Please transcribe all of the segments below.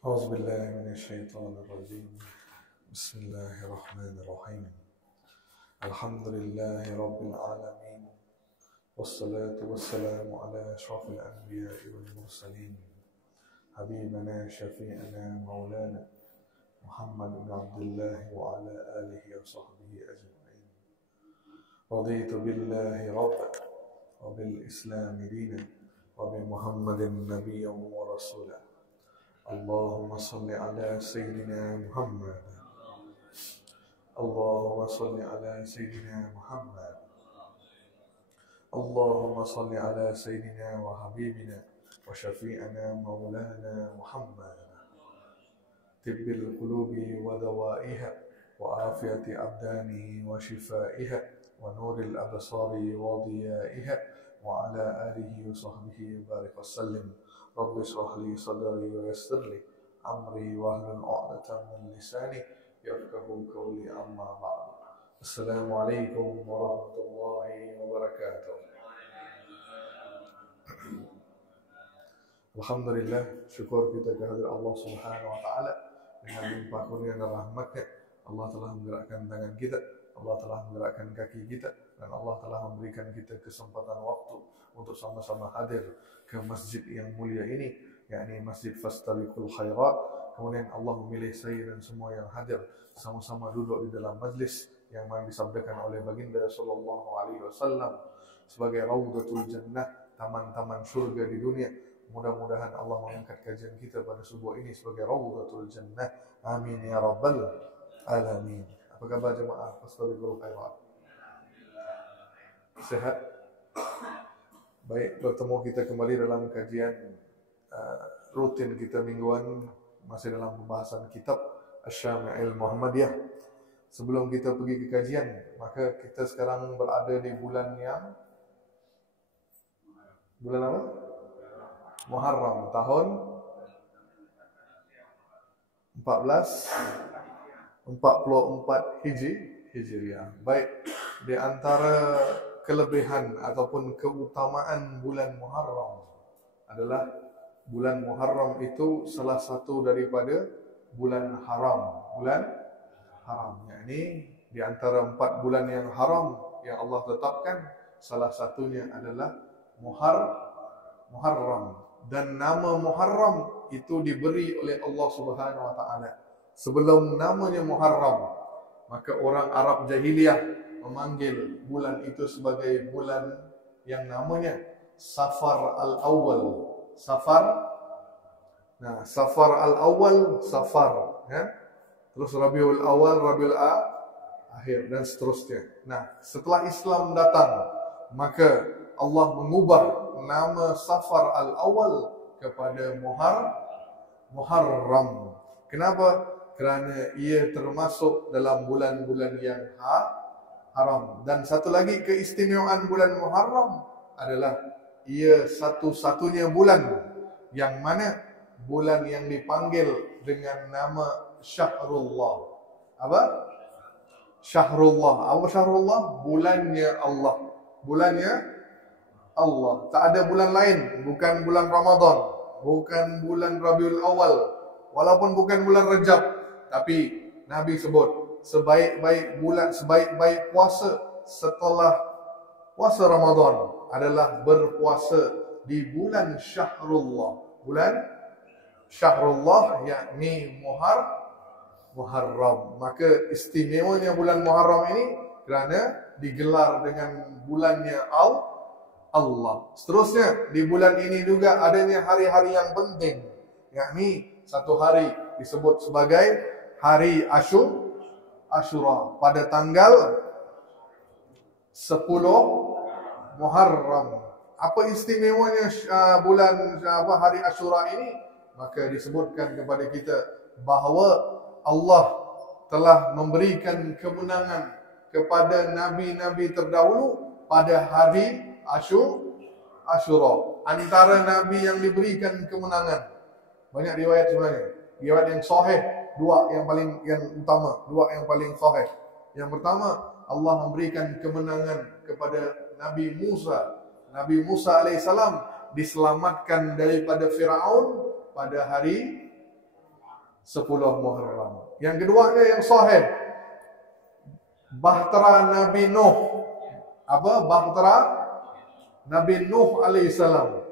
أعوذ بالله من الشيطان الرجيم. بسم الله الرحمن الرحيم. الحمد لله رب العالمين، والصلاة والسلام على أشرف الأنبياء والمرسلين، حبيبنا شفيعنا مولانا محمد بن عبد الله وعلى آله وصحبه أجمعين. رضيت بالله ربا وبالإسلام دينا وبمحمد نبيا ورسولا. اللهم صل على سيدنا محمد. اللهم صل على سيدنا محمد. اللهم صل على سيدنا وحبيبنا وشفيعنا مولانا محمد. طب القلوب ودوائها وعافية أبدانه وشفائها ونور الأبصار وضيائها وعلى آله وصحبه وبارك وسلم. رب اشرح لي صدري ويسر لي أمري واحلل عقدة من لساني يفقهوا قولي. أما بعد. السلام عليكم ورحمة الله وبركاته. Alhamdulillah, syukur kita kehadirat Allah Subhanahu wa taala dengan limpah kurnia dan rahmatnya. Allah telah menggerakkan tangan kita, Allah telah menggerakkan kaki kita, dan Allah telah memberikan kita kesempatan waktu untuk sama-sama hadir ke masjid yang mulia ini, yakni Masjid Fastabiqul Khairat. Kemudian Allah memilih saya dan semua yang hadir sama-sama duduk di dalam majlis yang mana disabdakan oleh baginda sallallahu alaihi wasallam sebagai Raudatul Jannah, taman-taman surga di dunia. Mudah-mudahan Allah mengangkat kajian kita pada subuh ini sebagai Raudatul Jannah. Amin ya rabbal alamin. Apa khabar jemaah Fastabiqul Khairat? Sehat? Baik, bertemu kita kembali dalam kajian rutin kita mingguan, masih dalam pembahasan kitab Asy-Syama'il Muhammadiyah. Sebelum kita pergi ke kajian, maka kita sekarang berada di bulan apa? Muharram tahun 1444 Hijriah. Baik, di antara kelebihan ataupun keutamaan bulan Muharram adalah bulan Muharram itu salah satu daripada bulan haram. Bulan haram, yakni di antara 4 bulan yang haram yang Allah tetapkan, salah satunya adalah Muharram. Dan nama Muharram itu diberi oleh Allah Subhanahu wa taala sebelum namanya Muharram. Maka orang Arab jahiliyah memanggil bulan itu sebagai bulan yang namanya Safar al-Awwal. Safar al-Awwal, Safar, ya. Terus Rabiul Awal, Rabiul Akhir, dan seterusnya. Nah, setelah Islam datang, maka Allah mengubah nama Safar al-Awwal kepada Muharram. Kenapa? Kerana ia termasuk dalam bulan-bulan yang haram. Dan satu lagi keistimewaan bulan Muharram adalah ia satu-satunya bulan yang mana bulan yang dipanggil dengan nama Syahrullah. Apa? Syahrullah. Apa Syahrullah? Bulannya Allah. Bulannya Allah. Tak ada bulan lain, bukan bulan Ramadan, bukan bulan Rabiul Awal, walaupun bukan bulan Rajab. Tapi Nabi sebut sebaik-baik bulan, sebaik-baik puasa setelah puasa Ramadan adalah berpuasa di bulan Syahrullah. Bulan Syahrullah yakni Muharram. Maka istimewanya bulan Muharram ini kerana digelar dengan bulannya Allah. Seterusnya, di bulan ini juga adanya hari-hari yang penting, yakni satu hari disebut sebagai hari Asyura pada tanggal 10 Muharram. Apa istimewanya bulan hari Asyura ini? Maka disebutkan kepada kita bahawa Allah telah memberikan kemenangan kepada nabi-nabi terdahulu pada hari Asyura. Antara nabi yang diberikan kemenangan, banyak riwayat sebenarnya. Riwayat yang sahih, dua yang utama, dua yang paling sahih. Yang pertama, Allah memberikan kemenangan kepada Nabi Musa. Nabi Musa alaihissalam diselamatkan daripada Firaun pada hari 10 Muharram. Yang keduanya yang sahih, bahtera Nabi Nuh. Apa bahtera Nabi Nuh alaihissalam?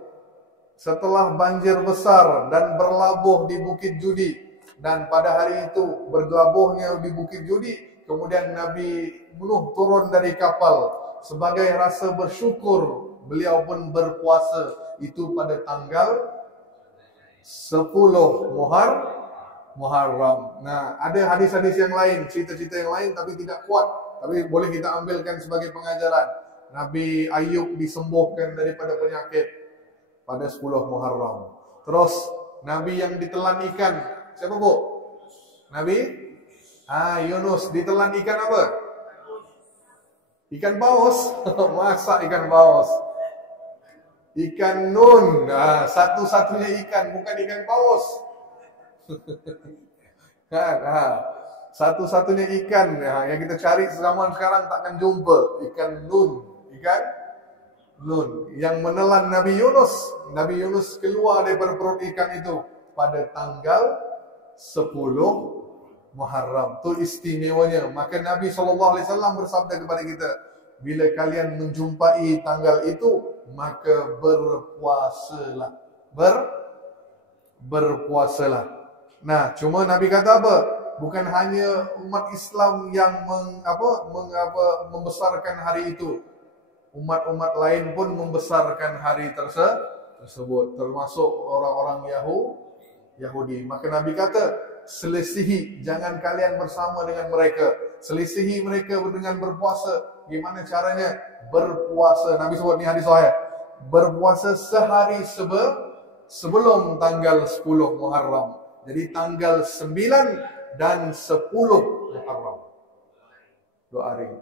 Setelah banjir besar dan berlabuh di Bukit Judi, dan pada hari itu berlabuhnya di Bukit Judi, kemudian Nabi Nuh turun dari kapal sebagai rasa bersyukur, beliau pun berpuasa itu pada tanggal 10 Muharram. Nah, ada hadis-hadis yang lain, cerita-cerita yang lain tapi tidak kuat, tapi boleh kita ambilkan sebagai pengajaran. Nabi Ayub disembuhkan daripada penyakit pada 10 Muharram. Terus Nabi yang ditelan ikan, siapa Bu? Nabi Yunus ditelan ikan apa? Ikan paus. Masa ikan paus? Ikan nun. Nah, satu-satunya ikan, bukan ikan paus. Satu-satunya ikan yang kita cari zaman sekarang takkan jumpa. Ikan nun. Ikan nun yang menelan Nabi Yunus. Nabi Yunus keluar daripada perut ikan itu pada tanggal 10 Muharram. Itu istimewanya. Maka Nabi SAW bersabda kepada kita, bila kalian menjumpai tanggal itu, maka berpuasalah. Berpuasalah. Nah, cuma Nabi kata apa? Bukan hanya umat Islam yang membesarkan hari itu. Umat-umat lain pun membesarkan hari tersebut, termasuk orang-orang Yahudi. Maka Nabi kata, selisihi, jangan kalian bersama dengan mereka. Selisihi mereka dengan berpuasa. Gimana caranya? Berpuasa. Nabi sebut ni hadis sahih. Berpuasa sehari sebelum tanggal 10 Muharram. Jadi tanggal 9 dan 10 Muharram. 2 hari.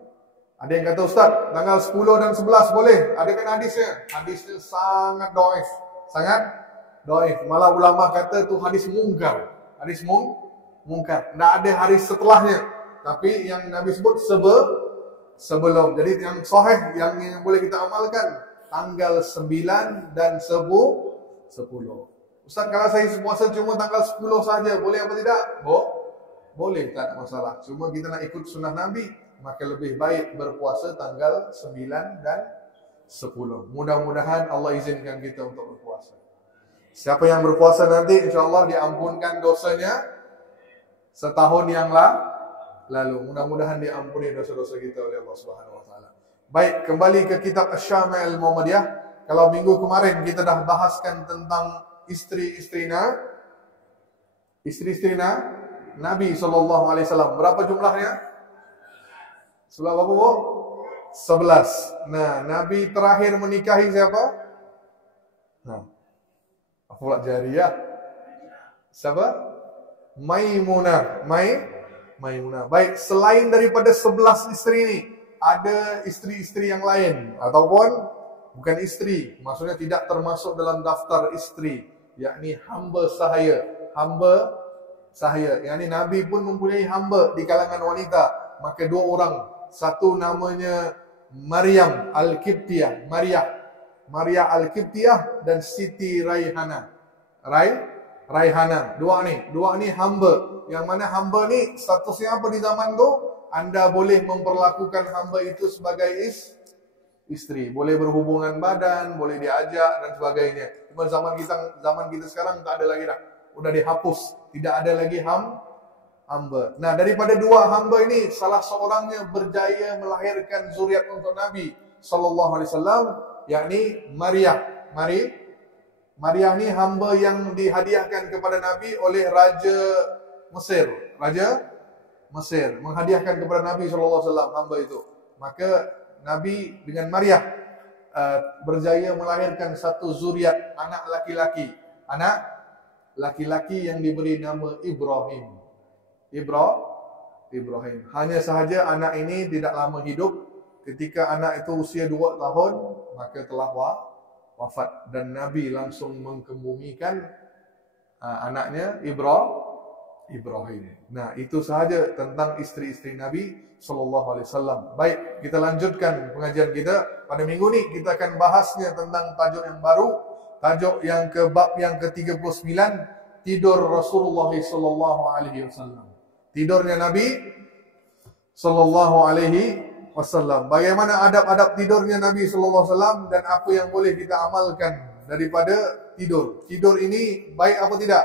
Ada yang kata, Ustaz, tanggal 10 dan 11 boleh. Ada kan hadisnya? Hadisnya sangat dhaif. Sangat dhaif. Malah ulama kata tu hadis mungkar. Hadis mungkar. Tak ada hari setelahnya. Tapi yang Nabi sebut sebelum. Jadi yang sahih yang boleh kita amalkan tanggal 9 dan 10. Ustaz, kalau saya puasa cuma tanggal 10 saja, boleh apa tidak? Boleh, tak ada masalah. Cuma kita nak ikut sunnah Nabi, maka lebih baik berpuasa tanggal 9 dan 10. Mudah-mudahan Allah izinkan kita untuk berpuasa. Siapa yang berpuasa nanti, insyaAllah diampunkan dosanya setahun yang lalu. Mudah-mudahan diampuni dosa-dosa kita oleh Allah Subhanahu Wa Taala. Baik, kembali ke kitab Asy-Syamil Muhammadiyah. Kalau minggu kemarin kita dah bahaskan tentang istri-istri Nabi SAW. Berapa jumlahnya? Sebelah berapa, Bu? 11. Nah, Nabi terakhir menikahi siapa? Nah, apa pula Jariyah? Siapa? Maimunah. Maimunah. Baik, selain daripada 11 istri ini, ada istri-istri yang lain ataupun bukan istri, maksudnya tidak termasuk dalam daftar istri, yakni hamba sahaya. Hamba sahaya, yakni Nabi pun mempunyai hamba di kalangan wanita. Maka 2 orang, satu namanya Maryam Al-Qibtiyah, Maria Al-Qibtiyah, dan Siti Raihana. Raihana. Dua ni hamba. Yang mana hamba ni statusnya apa di zaman tu? Anda boleh memperlakukan hamba itu sebagai istri. Boleh berhubungan badan, boleh diajak dan sebagainya. Cuma zaman kita sekarang tak ada lagi dah. Udah dihapus. Tidak ada lagi hamba. Nah, daripada 2 hamba ini, salah seorangnya berjaya melahirkan zuriat untuk Nabi sallallahu alaihi wasallam, yakni Maria ni hamba yang dihadiahkan kepada Nabi oleh Raja Mesir. Menghadiahkan kepada Nabi SAW hamba itu. Maka Nabi dengan Maria berjaya melahirkan satu zuriat, anak laki-laki. Anak laki-laki yang diberi nama Ibrahim. Hanya sahaja anak ini tidak lama hidup. Ketika anak itu usia 2 tahun, maka telah wafat. Dan Nabi langsung mengkebumikan anaknya Ibrahim. Nah, itu sahaja tentang istri-istri Nabi SAW. Baik, kita lanjutkan pengajian kita. Pada minggu ni kita akan bahasnya tentang tajuk yang baru. Tajuk yang bab yang ke-39, tidur Rasulullah sallallahu alaihi wasallam. Tidurnya Nabi sallallahu alaihi wasallam. Bagaimana adab-adab tidurnya Nabi sallallahu alaihi wasallam dan apa yang boleh kita amalkan daripada tidur. Tidur ini baik apa tidak?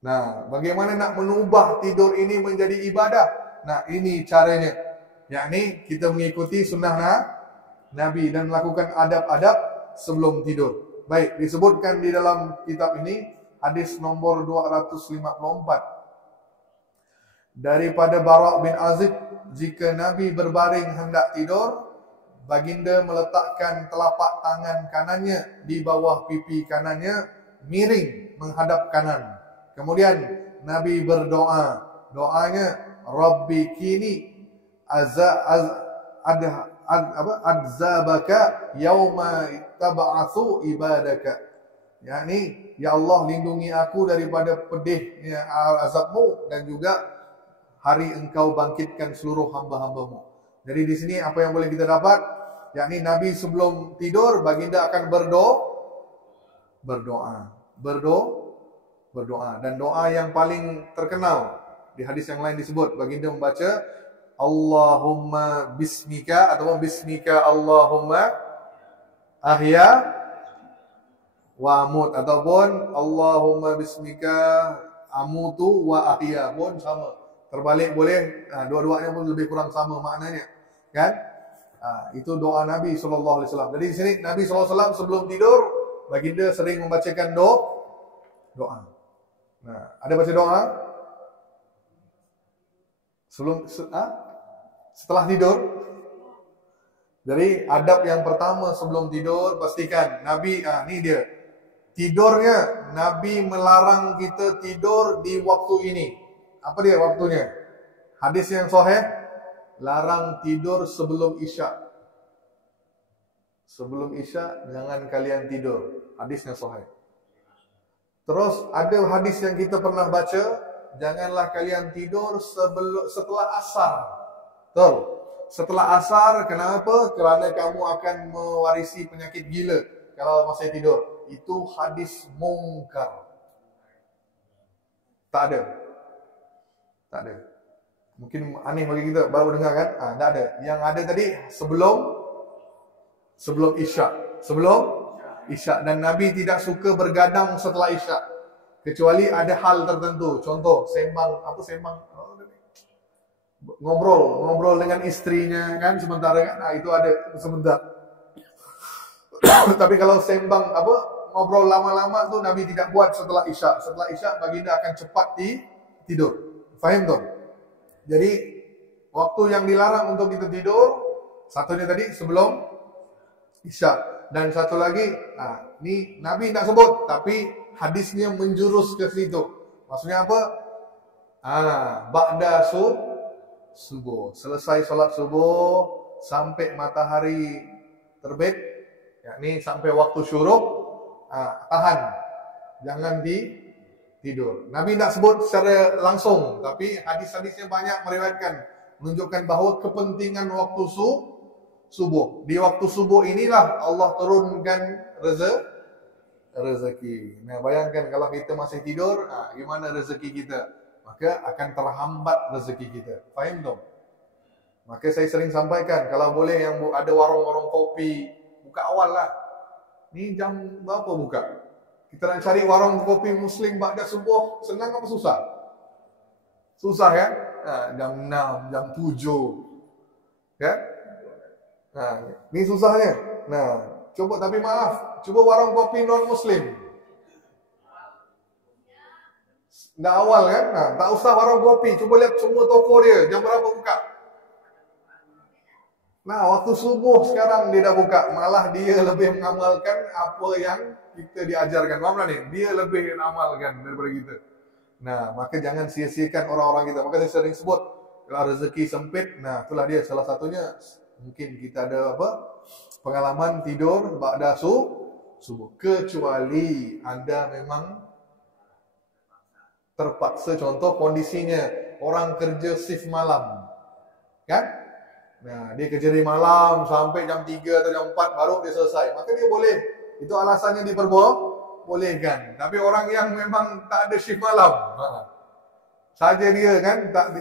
Nah, bagaimana nak menubah tidur ini menjadi ibadah? Nah, ini caranya. Yakni kita mengikuti sunnah Nabi dan melakukan adab-adab sebelum tidur. Baik, disebutkan di dalam kitab ini hadis nomor 254. Daripada Bara' bin Azib, jika Nabi berbaring hendak tidur, baginda meletakkan telapak tangan kanannya di bawah pipi kanannya, miring menghadap kanan. Kemudian Nabi berdoa. Doanya, Rabbi kini adzabaka yauma tab'atsu ibadaka. Yakni, ya Allah, lindungi aku daripada pedihnya azabmu dan juga hari engkau bangkitkan seluruh hamba-hambamu. Jadi di sini apa yang boleh kita dapat? Yakni Nabi sebelum tidur, baginda akan berdoa. Dan doa yang paling terkenal di hadis yang lain disebut, baginda membaca Allahumma bismika atau bismika Allahumma ahya wa amut, ataupun Allahumma bismika amutu wa ahya pun sama. Terbalik boleh, dua-duanya pun lebih kurang sama maknanya, kan? Itu doa Nabi sallallahu alaihi wasallam. Jadi di sini Nabi sallallahu alaihi wasallam sebelum tidur, baginda sering membacakan doa. Nah, ada baca doa setelah tidur. Jadi adab yang pertama sebelum tidur, pastikan Nabi, ni dia. Tidurnya, Nabi melarang kita tidur di waktu ini. Apa dia waktunya? Hadis yang sahih, larang tidur sebelum Isya. Sebelum Isya jangan kalian tidur. Hadisnya sahih. Terus ada hadis yang kita pernah baca, janganlah kalian tidur setelah asar. Betul. Setelah asar, kenapa? Kerana kamu akan mewarisi penyakit gila kalau masih tidur. Itu hadis mungkar. Tak ada. Mungkin aneh bagi kita, baru dengar kan? Tak ada. Yang ada tadi sebelum Isya. Sebelum Isya. Dan Nabi tidak suka bergadang setelah Isya. Kecuali ada hal tertentu. Contoh, sembang. Ngobrol dengan istrinya kan sementara kan. Itu ada sebentar. Tapi kalau sembang ngobrol lama-lama tu Nabi tidak buat setelah Isya. Setelah Isya baginda akan cepat tidur. Faham tu? Jadi waktu yang dilarang untuk kita tidur, satunya tadi sebelum Isya, dan satu lagi, ni Nabi tak sebut, tapi hadisnya menjurus ke situ. Maksudnya apa? Ba'da subuh. Selesai solat subuh sampai matahari terbit, yakni sampai waktu syuruk, tahan, jangan tidur. Nabi tak sebut secara langsung, tapi hadis-hadisnya banyak meriwayatkan menunjukkan bahawa kepentingan waktu subuh. Di waktu subuh inilah Allah turunkan rezeki. Nah, bayangkan kalau kita masih tidur, gimana rezeki kita? Maka akan terhambat rezeki kita. Faham tak? Maka saya sering sampaikan, kalau boleh yang ada warung-warung kopi, buka awal lah. Ni jam berapa buka? Kita nak cari warung kopi Muslim ba'da subuh, senang apa susah? Susah kan? Jam 6, jam 7. Kan? Ni susahnya. Cuba, tapi maaf, cuba warung kopi non-Muslim. Dah awal kan? Tak usah warung kopi, cuba lihat semua toko dia, jam berapa buka? Waktu subuh sekarang dia dah buka. Malah dia lebih mengamalkan apa yang kita diajarkan. Faham tak ni? Dia lebih mengamalkan daripada kita. Maka jangan sia-siakan orang-orang kita. Maka saya sering sebut, kalau rezeki sempit, itulah dia salah satunya. Mungkin kita ada pengalaman tidur ba'da subuh. Kecuali anda memang terpaksa, contoh kondisinya orang kerja shift malam. Kan? Dia kerja di malam sampai jam 3 atau jam 4 baru dia selesai. Maka dia boleh. Itu alasannya bolehkan. Tapi orang yang memang tak ada shift malam, saja dia kan tak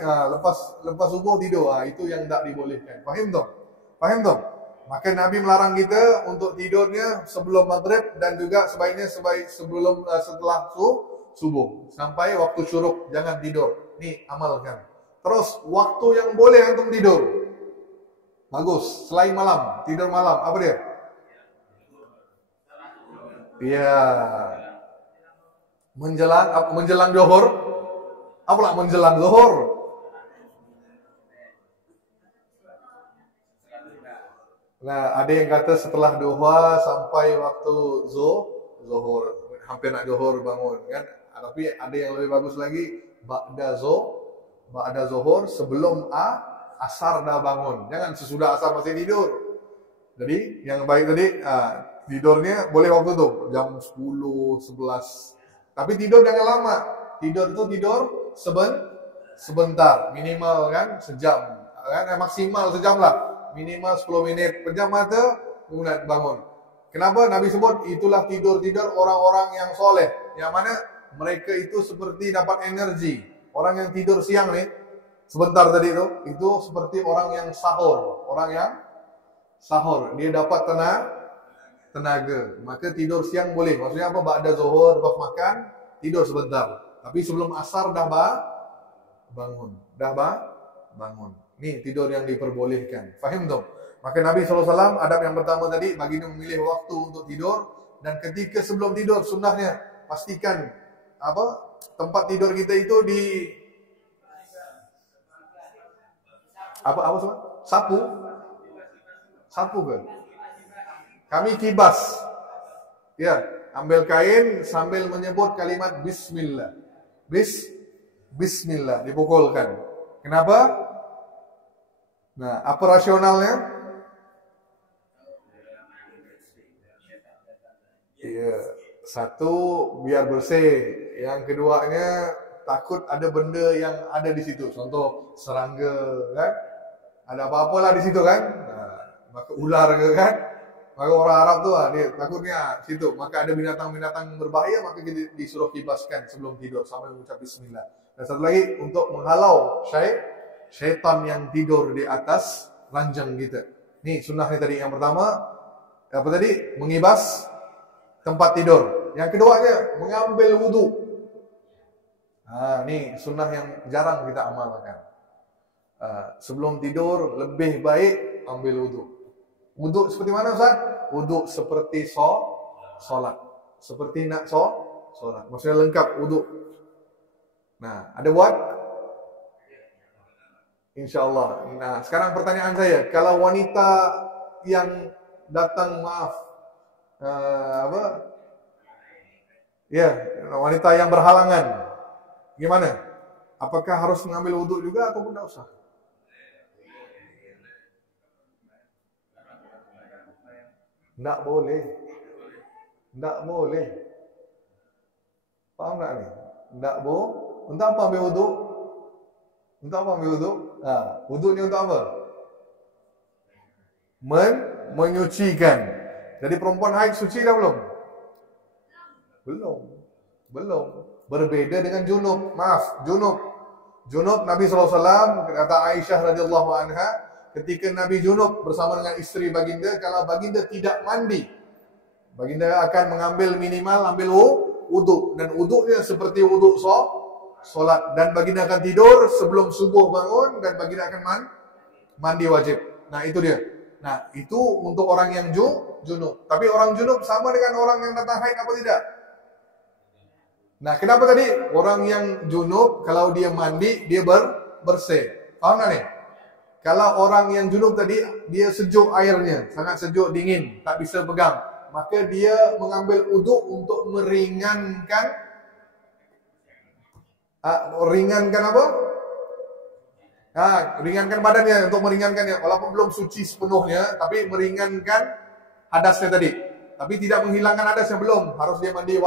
lepas subuh tidur, itu yang tak dibolehkan. Faham tak? Faham tak? Maka Nabi melarang kita untuk tidurnya sebelum maghrib dan juga sebaiknya setelah subuh sampai waktu syuruk, jangan tidur. Nih amalkan. Terus waktu yang boleh antum tidur, bagus, selain malam, tidur malam, apa dia? Iya. Menjelang zuhur. Apalah menjelang zuhur? Nah, ada yang kata setelah duha sampai waktu zuhur, hampir nak zuhur bangun kan. Tapi ada yang lebih bagus lagi, ba'da zuhur sebelum asar dah bangun. Jangan sesudah asar masih tidur. Jadi yang baik tadi tidurnya boleh waktu tu jam 10, 11. Tapi tidur jangan lama. Tidur tu tidur sebentar, minimal kan sejam. Kan maksimal sejam lah. Minimal 10 menit. Pejam mata, kemudian bangun. Kenapa Nabi sebut itulah tidur-tidur orang-orang yang soleh, yang mana mereka itu seperti dapat energi. Orang yang tidur siang nih sebentar tadi itu seperti orang yang sahur. Orang yang sahur, dia dapat tenaga. Maka tidur siang boleh. Maksudnya apa? Ba'da zuhur, lepas makan, tidur sebentar. Tapi sebelum asar dah bangun. Bangun. Ni tidur yang diperbolehkan. Faham tak? Maka Nabi SAW adab yang pertama tadi, baginda memilih waktu untuk tidur. Dan ketika sebelum tidur, sunnahnya pastikan tempat tidur kita itu di apa semua? Sapu ke? Kami kibas. Ya, ambil kain sambil menyebut kalimat bismillah. Bismillah dipukulkan. Kenapa? Nah, apa rasionalnya? Iya, satu biar bersih. Yang keduanya takut ada benda yang ada di situ. Contoh serangga kan? Ada apa-apalah di situ kan? Nah, maka ular ke kan? Maka orang Arab tu dia takutnya situ. Maka ada binatang-binatang berbahaya, maka kita disuruh kibaskan sebelum tidur sambil mengucap bismillah. Dan satu lagi untuk menghalau syaitan yang tidur di atas ranjang kita. Ni sunnahnya tadi. Yang pertama apa tadi? Mengibas tempat tidur. Yang keduanya mengambil wudu. Ni sunnah yang jarang kita amalkan. Sebelum tidur lebih baik ambil wudu. Wudu seperti mana Ustaz? Wudu seperti solat. Seperti nak solat. Maksudnya lengkap wudu. Nah, ada buat? InsyaAllah. Nah, sekarang pertanyaan saya, kalau wanita yang datang, wanita yang berhalangan, gimana? Apakah harus mengambil wudhu juga ataupun tidak usah? Tidak boleh. Tidak boleh. Paham tak ni? Tidak boleh. Untuk apa ambil wudhu? Untuk apa ambil wudhu? Wudhu ni untuk apa? Menyucikan. Jadi perempuan haid suci dah belum? Belum. Berbeda dengan junub. Junub Nabi SAW, kata Aisyah radhiyallahu anha, ketika Nabi junub bersama dengan isteri baginda, kalau baginda tidak mandi, baginda akan mengambil minimal ambil wudhu, dan wudhunya seperti wudhu solat, dan baginda akan tidur sebelum subuh bangun, dan baginda akan mandi wajib. Nah itu dia. Nah itu untuk orang yang junub. Tapi orang junub sama dengan orang yang datang haid apa tidak? Nah kenapa tadi orang yang junub kalau dia mandi dia bersih? Paham tak ni? Kalau orang yang junub tadi dia sejuk airnya, sangat sejuk, dingin, tak bisa pegang, maka dia mengambil wuduk untuk meringankan apa? Ringankan badannya, untuk meringankannya, walaupun belum suci sepenuhnya, tapi meringankan hadasnya tadi. Tapi tidak menghilangkan hadasnya, belum. Harus dia mandi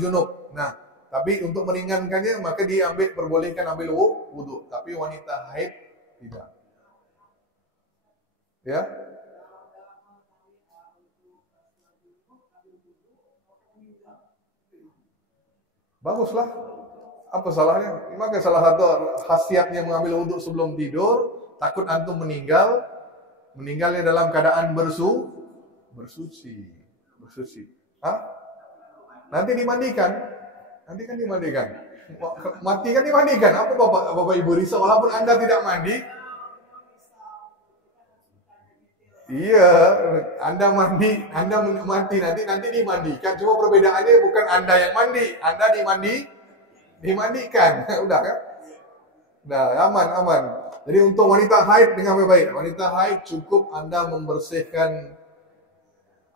junub. Nah, tapi untuk meringankannya, maka dia perbolehkan ambil wudhu. Tapi wanita haid tidak. Ya. Baguslah. Apa salahnya? Maka salah satu khasiatnya mengambil wudhu sebelum tidur, takut antum meninggalnya dalam keadaan bersuci. Hah? Nanti dimandikan. Nanti kan dimandikan. Mati kan dimandikan. Apa Bapak Ibu risau walaupun Anda tidak mandi? Iya, Anda mandi, Anda mati nanti dimandikan. Cuma perbedaannya bukan Anda yang mandi, Anda dimandikan. Udah kan? Udah aman. Jadi untuk wanita haid dengan baik. Wanita haid cukup Anda membersihkan,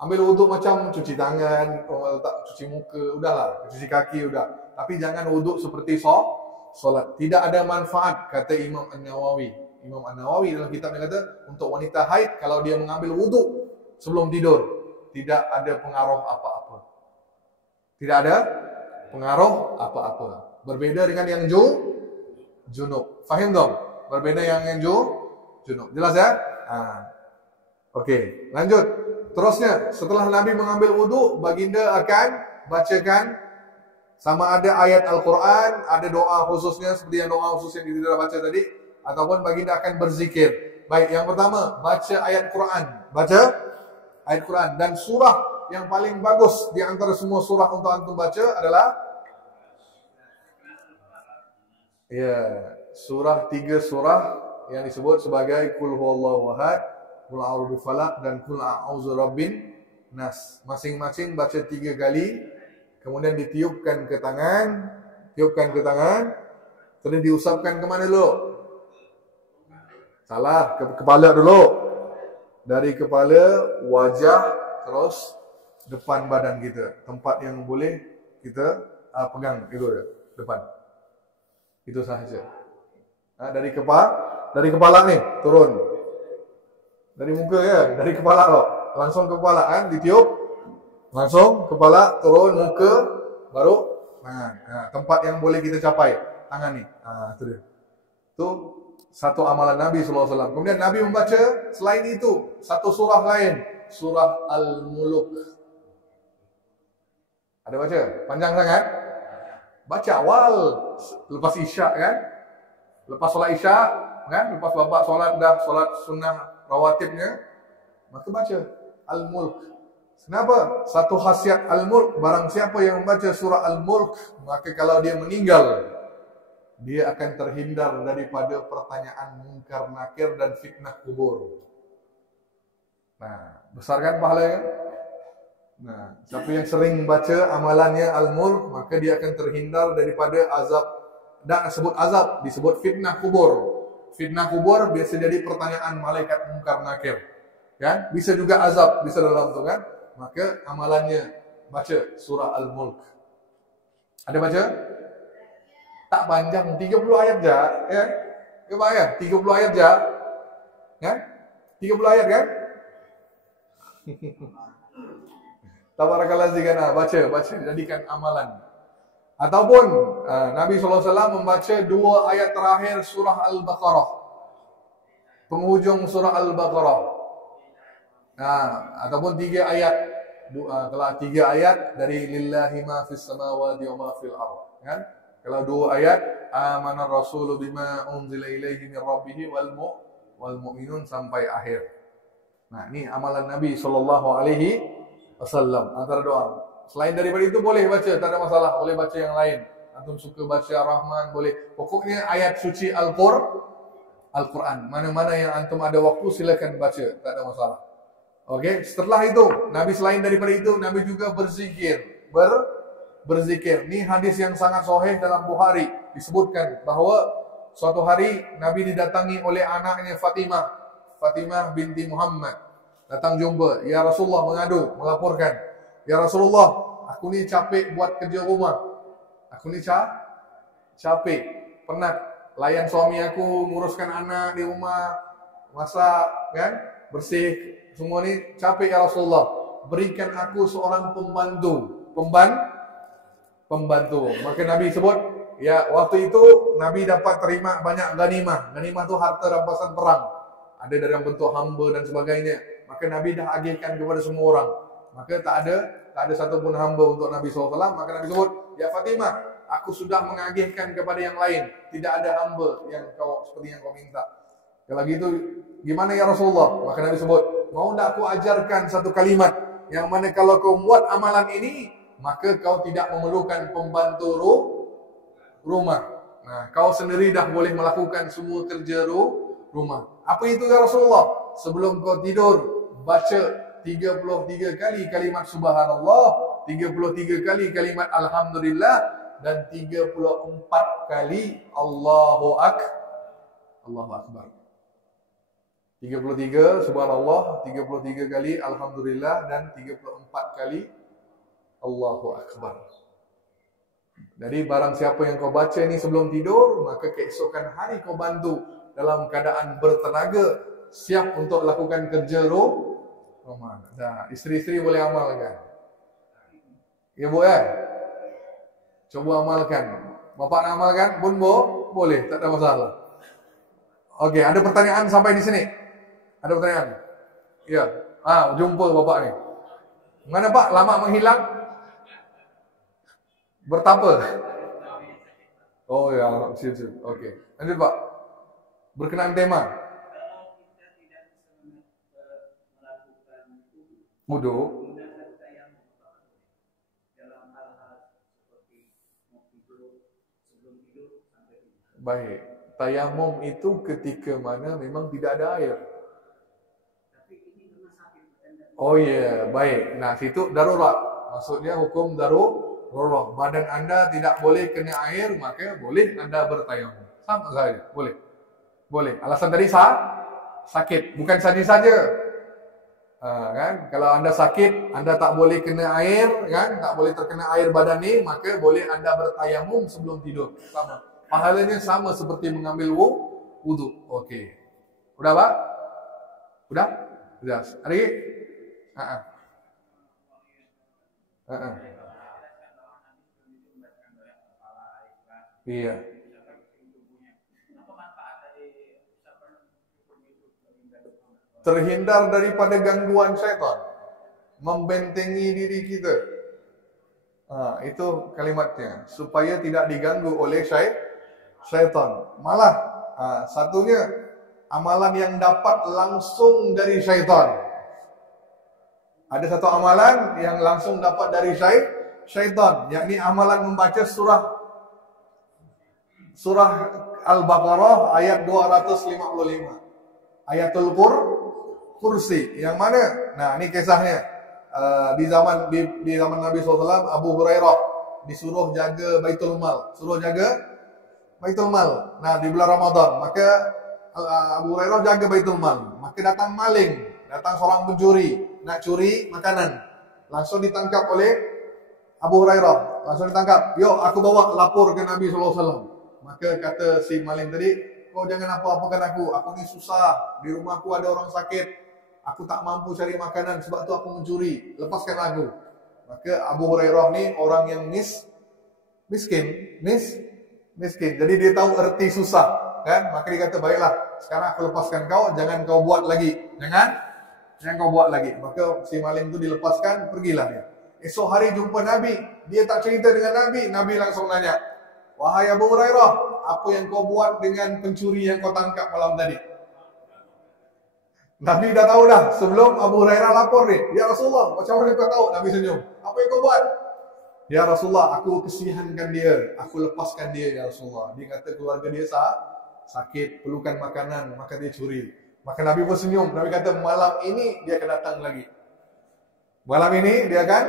ambil wudhu macam cuci tangan, cuci muka, udahlah, cuci kaki udah. Tapi jangan wudhu seperti solat. Tidak ada manfaat, kata Imam An-Nawawi. Imam An-Nawawi dalam kitabnya kata, untuk wanita haid kalau dia mengambil wudhu sebelum tidur, tidak ada pengaruh apa-apa. Tidak ada pengaruh apa-apa. Berbeda dengan yang junub. Fahim dong? Berbeda yang junub. Jelas ya? Oke, lanjut. Terusnya, setelah Nabi mengambil wudhu, baginda akan bacakan sama ada ayat Al-Quran, ada doa khususnya seperti yang doa khusus yang kita baca tadi, ataupun baginda akan berzikir. Baik, yang pertama, baca ayat Quran. Baca ayat Quran. Dan surah yang paling bagus di antara semua surah untuk antum baca adalah tiga surah yang disebut sebagai Qul huwallahu ahad, Qul a'udzu falaq, dan Qul a'udzu rabbin nas. Masing-masing baca 3 kali, kemudian ditiupkan ke tangan, terus diusapkan kemana dulu? Salah, ke kepala dulu. Dari kepala, wajah, terus depan badan kita. Tempat yang boleh kita pegang itu ya, depan. Itu sahaja. Dari kepala nih turun. Dari muka ya, dari kepala loh. Langsung ke kepala kan, ditiup. Langsung kepala turun, muka, baru tangan. Tempat yang boleh kita capai, tangan nih. Itu dia. Itu satu amalan Nabi SAW. Kemudian Nabi membaca selain itu satu surah lain, surah Al-Muluk. Ada baca? Panjang sangat. Baca awal lepas isya kan? Lepas sholat isya kan? Lepas bapak sholat sunnah rawatibnya, maka baca Al-Mulk. Kenapa? Satu khasiat Al-Mulk, barang siapa yang membaca surah Al-Mulk, maka kalau dia meninggal, dia akan terhindar daripada pertanyaan mungkar nakir dan fitnah kubur. Nah, besar kan pahalanya? Nah, siapa yang sering baca amalannya Al-Mulk, maka dia akan terhindar daripada azab. Dan disebut azab, disebut fitnah kubur. Fitnah kubur biasa jadi pertanyaan malaikat mungkar nakir. Kan? Bisa juga azab, bisa dalam itu kan? Maka amalannya baca surah Al-Mulk. Ada baca? Tak panjang, 30 ayat aja, ya. Coba ya, 30 ayat aja. Kan? 30 ayat kan? Tabarakallah zikana, baca, jadikan amalan. Ataupun Nabi SAW membaca 2 ayat terakhir surah Al-Baqarah. Penghujung surah Al-Baqarah. Ataupun 3 ayat. Kalau 3 ayat dari lillahi ma fis samawati wa ma fil ardh. Kan? Kalau 2 ayat, amanar rasulu bima unzila ilaihi min rabbih wal mu'minun sampai akhir. Nah, ini amalan Nabi SAW antara doa. Selain daripada itu boleh baca, tak ada masalah, boleh baca yang lain. Antum suka baca Rahman, boleh. Pokoknya ayat suci Al-Quran. Mana-mana yang antum ada waktu silakan baca, tak ada masalah. Okey, setelah itu Nabi selain daripada itu Nabi juga berzikir. Berzikir. Ini hadis yang sangat sahih dalam Bukhari. Disebutkan bahawa suatu hari Nabi didatangi oleh anaknya Fatimah binti Muhammad. Datang jumpa, ya Rasulullah, mengadu, melaporkan. Ya Rasulullah, aku ni capek buat kerja rumah. Aku ni capek, penat. Layan suami aku, nguruskan anak di rumah, masak, kan? Bersih, semua ni capek ya Rasulullah. Berikan aku seorang pembantu. Maka Nabi sebut, ya waktu itu Nabi dapat terima banyak ganimah. Ganimah itu harta rampasan perang. Ada dalam bentuk hamba dan sebagainya. Maka Nabi dah agihkan kepada semua orang. Maka tak tak ada satu pun hamba untuk Nabi SAW. Maka Nabi sebut, ya Fatimah, aku sudah mengagihkan kepada yang lain. Tidak ada hamba yang kau seperti yang kau minta. Kalau gitu, gimana ya Rasulullah? Maka Nabi sebut, mau tak aku ajarkan satu kalimat yang mana kalau kau buat amalan ini, maka kau tidak memerlukan pembantu rumah. Nah, kau sendiri dah boleh melakukan semua kerja rumah. Apa itu ya Rasulullah? Sebelum kau tidur, baca 33 kali kalimat subhanallah, 33 kali kalimat alhamdulillah, dan 34 kali Allahu Akbar. 33 subhanallah, 33 kali alhamdulillah, dan 34 kali Allahu Akbar. Jadi barang siapa yang kau baca ini sebelum tidur, maka keesokan hari kau bantu dalam keadaan bertenaga, siap untuk lakukan kerja rumah. Nah, isteri-isteri boleh amalkan. Ya Bu ya? Coba amalkan. Bapak nak amalkan pun boleh, tak ada masalah. Oke, ada pertanyaan sampai di sini? Ada pertanyaan? Ya. Jumpa Bapak ni. Mana Pak? Lama menghilang? Bertapa? Oh ya, siap. Oke. Lanjut Pak. Berkenaan tema. Wudu. Baik. Tayamum itu ketika mana memang tidak ada air. Oh ya, baik. Nah, situ darurat. Maksudnya hukum darurat. Badan anda tidak boleh kena air, maka boleh anda bertayamum. Sama saja, boleh. Boleh. Alasan tadi sakit, bukan saja. Kan? Kalau anda sakit, anda tak boleh kena air, kan? Tak boleh terkena air badan ni, maka boleh anda bertayamum sebelum tidur. Sama. Pahalanya sama seperti mengambil wudu. Okey. Udah Pak? Udah? Hari? Iya. Terhindar daripada gangguan syaitan, membentengi diri kita. Itu kalimatnya, supaya tidak diganggu oleh syaitan. Malah satunya amalan yang dapat langsung dari syaitan. Ada satu amalan yang langsung dapat dari syaitan, yakni amalan membaca surah Al-Baqarah ayat 255. Ayatul Kursi. Yang mana? Nah, ini kisahnya. Di zaman Nabi SAW, Abu Hurairah disuruh jaga Baitul Mal. Nah, di bulan Ramadan, maka Abu Hurairah jaga Baitul Mal. Maka datang maling, datang seorang pencuri, nak curi makanan. Langsung ditangkap oleh Abu Hurairah. Langsung ditangkap. Yuk, aku bawa lapor ke Nabi SAW. Maka kata si maling tadi, kau jangan apa-apakan aku. Aku ni susah. Di rumahku ada orang sakit. Aku tak mampu cari makanan, sebab tu aku mencuri. Lepaskan aku. Maka Abu Hurairah ni orang yang miskin. Jadi dia tahu erti susah, kan? Maka dia kata, baiklah, sekarang aku lepaskan kau, jangan kau buat lagi. Jangan kau buat lagi. Maka si maling tu dilepaskan, pergilah dia. Esok hari jumpa Nabi, dia tak cerita dengan Nabi. Nabi langsung nanya, wahai Abu Hurairah, apa yang kau buat dengan pencuri yang kau tangkap malam tadi? Nabi dah tahu dah sebelum Abu Hurairah lapor ni. Ya Rasulullah, macam mana kau tahu? Nabi senyum. Apa yang kau buat? Ya Rasulullah, aku kesihankan dia. Aku lepaskan dia ya Rasulullah. Dia kata keluarga dia sakit, perlukan makanan, maka dia curi. Maka Nabi pun senyum. Nabi kata malam ini dia akan datang lagi. Malam ini dia akan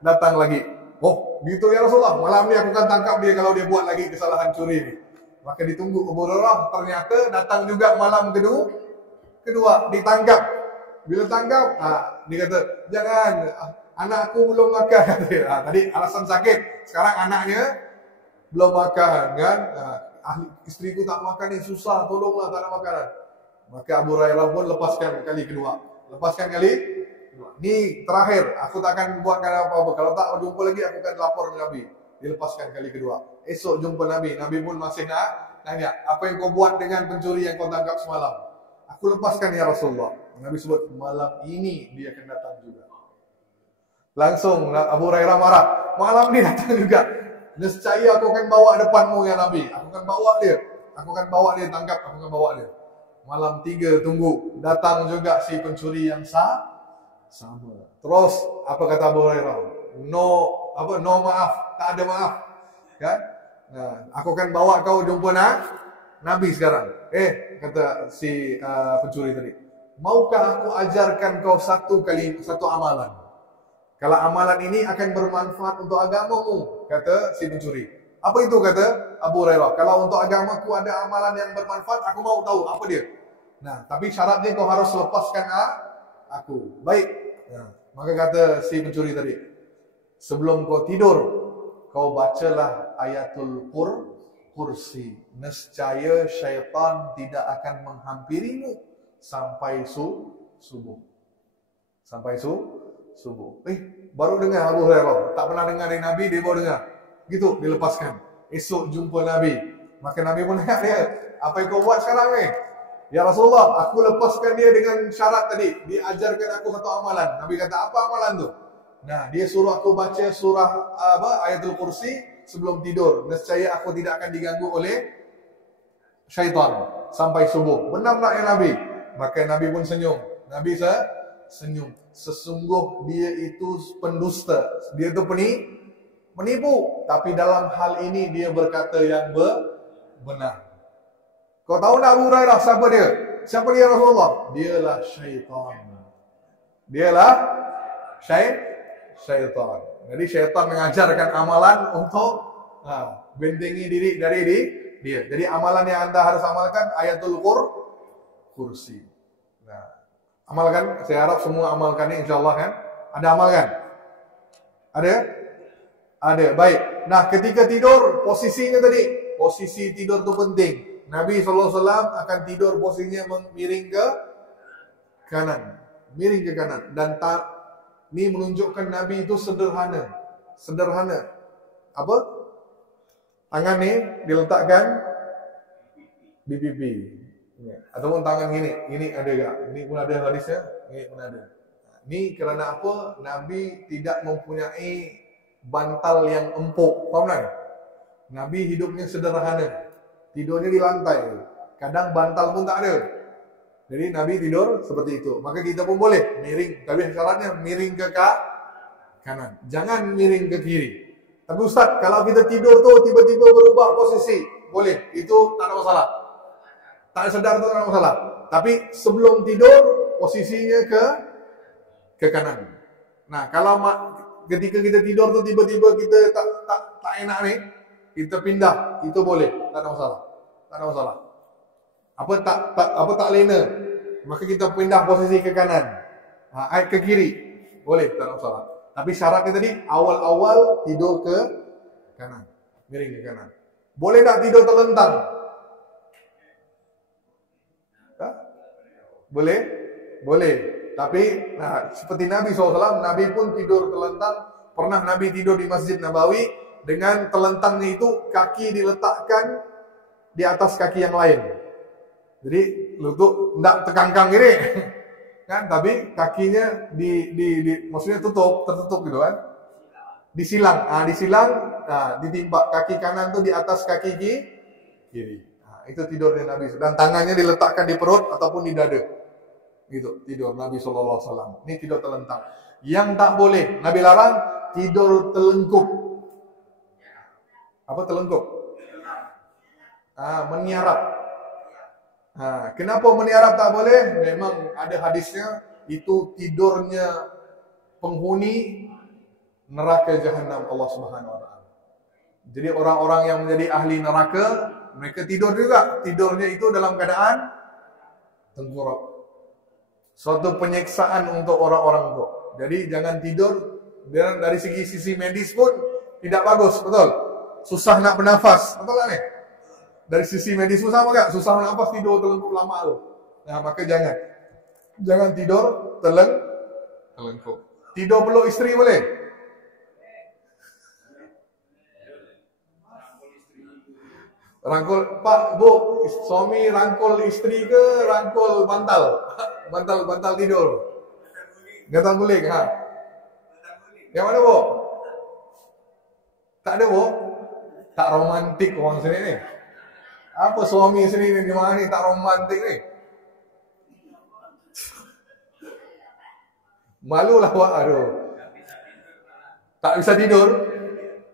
datang lagi. Oh, gitu ya Rasulullah. Malam ni aku akan tangkap dia kalau dia buat lagi kesalahan curi ni. Maka ditunggu Abu Hurairah, ternyata datang juga malam kedua ditangkap. Bila tangkap, dia kata, jangan, anakku belum makan. Tadi alasan sakit, sekarang anaknya belum makan, kan? Isteriku tak makan ni susah, tolonglah tak ada makanan. Maka Abu Hurairah pun lepaskan kali kedua. Ni terakhir, aku tak akan buatkan apa-apa. Kalau tak jumpa lagi, aku akan lapor ke Nabi. Dilepaskan kali kedua. Esok jumpa Nabi. Nabi pun masih nak tanya, apa yang kau buat dengan pencuri yang kau tangkap semalam? Aku lepaskan ya Rasulullah. Nabi sebut malam ini dia akan datang juga. Langsung Abu Hurairah marah. Malam ni datang juga. Nescaya aku akan bawa depanmu ya Nabi. Aku akan bawa dia. Aku akan bawa dia tangkap. Aku akan bawa dia. Malam 3 tunggu. Datang juga si pencuri yang sama. Terus apa kata Abu Hurairah? No maaf. Tak ada maaf. Kan? Nah, aku akan bawa kau jumpa Nabi sekarang. Kata si pencuri tadi. Maukah aku ajarkan kau satu amalan? Kalau amalan ini akan bermanfaat untuk agamamu, kata si pencuri. Apa itu kata Abu Hurairah? Kalau untuk agamaku ada amalan yang bermanfaat, aku mau tahu apa dia. Nah, tapi syaratnya kau harus lepaskan aku. Baik. Nah, maka kata si pencuri tadi, sebelum kau tidur, kau bacalah ayatul kursi. Nescaya syaitan tidak akan menghampirimu sampai subuh. Sampai subuh. Baru dengar Abu Hurairah. Tak pernah dengar dari Nabi, dia baru dengar. Gitu, dilepaskan. Esok jumpa Nabi. Maka Nabi pun tanya dia, apa yang kau buat sekarang ni? Ya Rasulullah, aku lepaskan dia dengan syarat tadi. Dia ajarkan aku satu amalan. Nabi kata, apa amalan tu? Nah, dia suruh aku baca surah ayatul kursi sebelum tidur. Nescaya aku tidak akan diganggu oleh syaitan sampai subuh. Benar tak ya Nabi? Maka Nabi pun senyum. Nabi senyum. Sesungguh dia itu pendusta. Dia itu penipu. Tapi dalam hal ini dia berkata yang benar. Kau tahu tak Abu Hurairah siapa dia? Siapa dia Rasulullah? Dialah syaitan. Syaitan. Jadi syaitan mengajarkan amalan untuk bentengi diri dari dia. Jadi amalan yang anda harus amalkan ayatul kursi. Nah, amalkan. Saya harap semua amalkan ini insyaAllah kan. Ada amalkan? Ada. Baik. Nah, ketika tidur posisinya tadi. Posisi tidur itu penting. Nabi SAW akan tidur posisinya miring ke kanan. Miring ke kanan. Dan ini menunjukkan Nabi itu sederhana. Apa? Tangan ni diletakkan di pipi. Ataupun tangan gini. Ini ada tak? Ini pun ada hadisnya. Ini pun ada. Ini kerana apa? Nabi tidak mempunyai bantal yang empuk. Faham tak? Nabi hidupnya sederhana. Tidurnya di lantai. Kadang bantal pun tak ada. Jadi Nabi tidur seperti itu. Maka kita pun boleh miring. Tapi syaratnya miring ke kanan. Jangan miring ke kiri. Tapi Ustaz, kalau kita tidur tu tiba-tiba berubah posisi, boleh. Itu tak ada masalah. Tak sedar tu tak ada masalah. Tapi sebelum tidur posisinya ke kanan. Nah, kalau ketika kita tidur tu tiba-tiba kita tak enak ni, kita pindah, itu boleh. Tak ada masalah. Tak ada masalah. Apa tak lena, maka kita pindah posisi ke kanan. Ke kiri. Boleh, tak ada masalah. Tapi syaratnya tadi awal-awal tidur ke kanan. Miring ke kanan. Boleh tak tidur terlentang? Boleh. Tapi seperti Nabi SAW, Nabi pun tidur terlentang. Pernah Nabi tidur di Masjid Nabawi dengan terlentangnya itu kaki diletakkan di atas kaki yang lain. Jadi lutut tidak terkangkang gini. Kan, tapi kakinya maksudnya tertutup gitu kan. Disilang. Ditimpa kaki kanan tu di atas kaki kiri. Itu tidurnya Nabi. Dan tangannya diletakkan di perut ataupun di dada. Gitu, tidur Nabi SAW. Ini tidur terlentang. Yang tak boleh, Nabi larang tidur telengkup. Apa telengkup? Meniarap. Kenapa meniarap tak boleh? Memang ada hadisnya. Itu tidurnya penghuni neraka jahanam Allah Subhanahu Wa Taala. Jadi orang-orang yang menjadi ahli neraka, mereka tidur juga. Tidurnya itu dalam keadaan tengkurap. Suatu penyiksaan untuk orang-orang itu. Jadi jangan tidur. Dari sisi medis pun tidak bagus, betul? Susah nak bernafas, betul tak ni? Dari sisi medis pun sama tak? Susah bernafas tidur terlengkup lama tu. Nah, maka jangan tidur terlengkup. Tidur peluk isteri boleh? Rangkul, Pak, Bu, suami rangkul isteri ke rangkul bantal? Bantal tidur. Bantal guling, Yang mana, Bu? Tak ada, Bu? Tak romantik orang sini ni. Apa suami sini ni, di mana ni tak romantik ni? Malulah buat, aduh. Tak bisa tidur.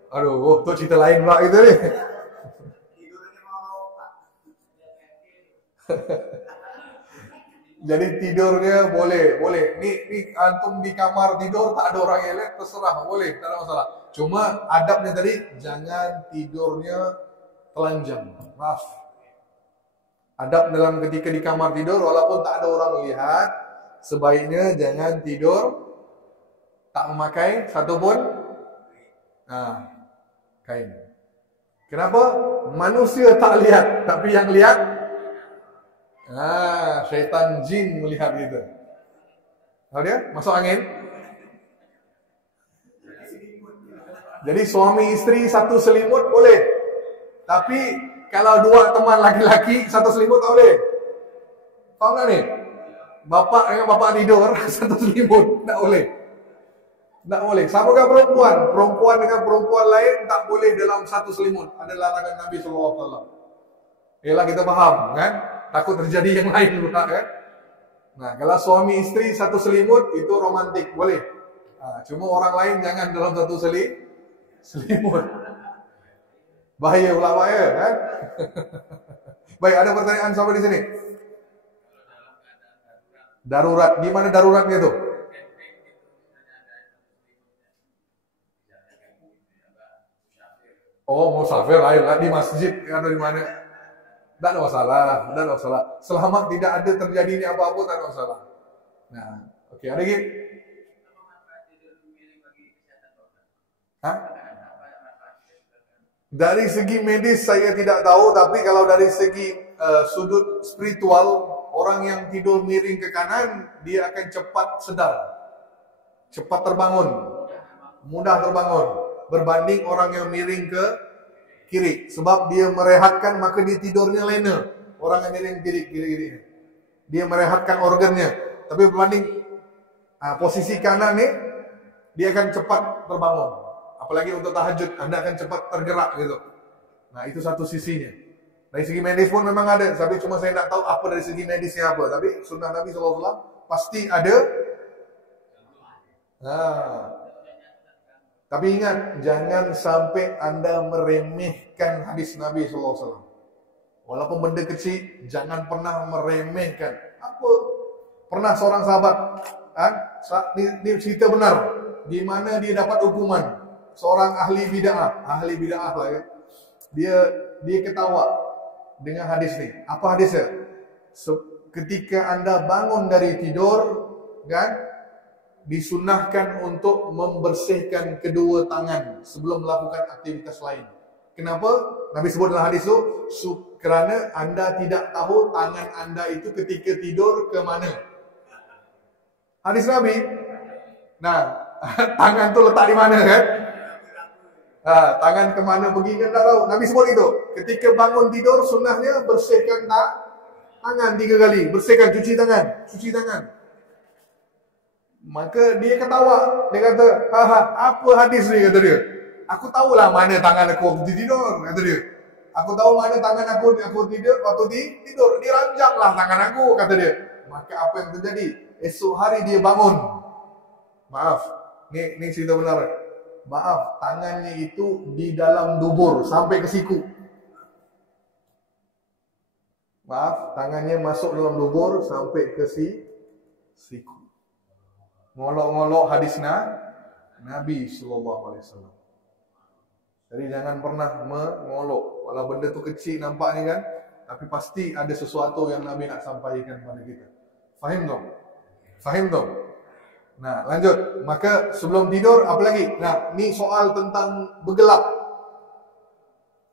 Aduh, tu cerita lain pula kita ni. Jadi tidurnya boleh. Ni antum di kamar tidur tak ada orang yang lihat, terserah, boleh, tak ada masalah. Cuma adabnya tadi jangan tidurnya telanjang. Maaf. Adab dalam ketika di kamar tidur walaupun tak ada orang lihat, sebaiknya jangan tidur tak memakai satupun kain. Kenapa? Manusia tak lihat, tapi yang lihat syaitan jin melihat kita. Tahu dia? Masuk angin. Jadi suami isteri satu selimut boleh. Tapi kalau dua teman laki-laki satu selimut tak boleh. Faham tak ni? Bapak dengan bapak tidur satu selimut tak boleh. Tak boleh. Sama dengan perempuan. Perempuan dengan perempuan lain tak boleh dalam satu selimut. Ada larangan Nabi SAW. Yalah, kita faham kan? Takut terjadi yang lain pula kan? Nah, kalau suami isteri satu selimut itu romantik, boleh. Cuma orang lain jangan dalam satu selimut. Bahaya pula, bahaya kan? Baik, ada pertanyaan sampai di sini. Darurat, gimana daruratnya tuh? Oh, musafir lain lah di masjid atau di mana? Tak ada masalah, tak ada masalah. Selama tidak ada terjadi ini apa-apa, tak ada masalah. Nah, oke, ada lagi? Dari segi medis saya tidak tahu, tapi kalau dari segi sudut spiritual, orang yang tidur miring ke kanan, dia akan cepat sedar, cepat terbangun, mudah terbangun, berbanding orang yang miring ke kiri. Sebab dia merehatkan, maka dia tidurnya lena. Orang yang miring kiri, dia merehatkan organnya. Tapi berbanding posisi kanan ni, dia akan cepat terbangun. Apalagi untuk tahajud, Anda akan cepat tergerak gitu. Nah, itu satu sisinya. Dari segi medis pun memang ada, tapi cuma saya tak tahu apa dari segi medisnya apa. Tapi sunnah Nabi SAW pasti ada. Tapi ingat, jangan sampai Anda meremehkan hadis Nabi SAW. Walaupun benda kecil, jangan pernah meremehkan. Apa? Pernah seorang sahabat, ini cerita benar, di mana dia dapat hukuman. Seorang ahli bid'ah lah ya. Dia ketawa dengan hadis ni. Apa hadisnya? Ketika Anda bangun dari tidur, kan? Disunnahkan untuk membersihkan kedua tangan sebelum melakukan aktivitas lain. Kenapa? Nabi sebut dalam hadis itu, kerana Anda tidak tahu tangan Anda itu ketika tidur ke mana. Hadis Nabi. Nah, tangan tu letak di mana kan? Tangan kemana pergi kan tak tahu. Nabi sebut itu. Ketika bangun tidur, sunnahnya bersihkan tangan 3 kali. Bersihkan, cuci tangan. Maka dia ketawa. Dia kata, apa hadis ni, kata dia. Aku tahulah mana tangan aku waktu tidur, kata dia. Aku tahu mana tangan aku tidur waktu tidur. Diranjanglah tangan aku, kata dia. Maka apa yang terjadi? Esok hari dia bangun. Maaf, ni cerita benar. Maaf, tangannya itu di dalam dubur sampai ke siku. Maaf, tangannya masuk dalam dubur sampai ke siku. Ngolok-ngolok hadis Nabi SAW. Jadi jangan pernah mengolok. Walau benda tu kecil nampak ni kan, tapi pasti ada sesuatu yang Nabi nak sampaikan pada kita. Fahim dong? Nah, lanjut. Maka sebelum tidur, apa lagi? Nah, ni soal tentang bergelap.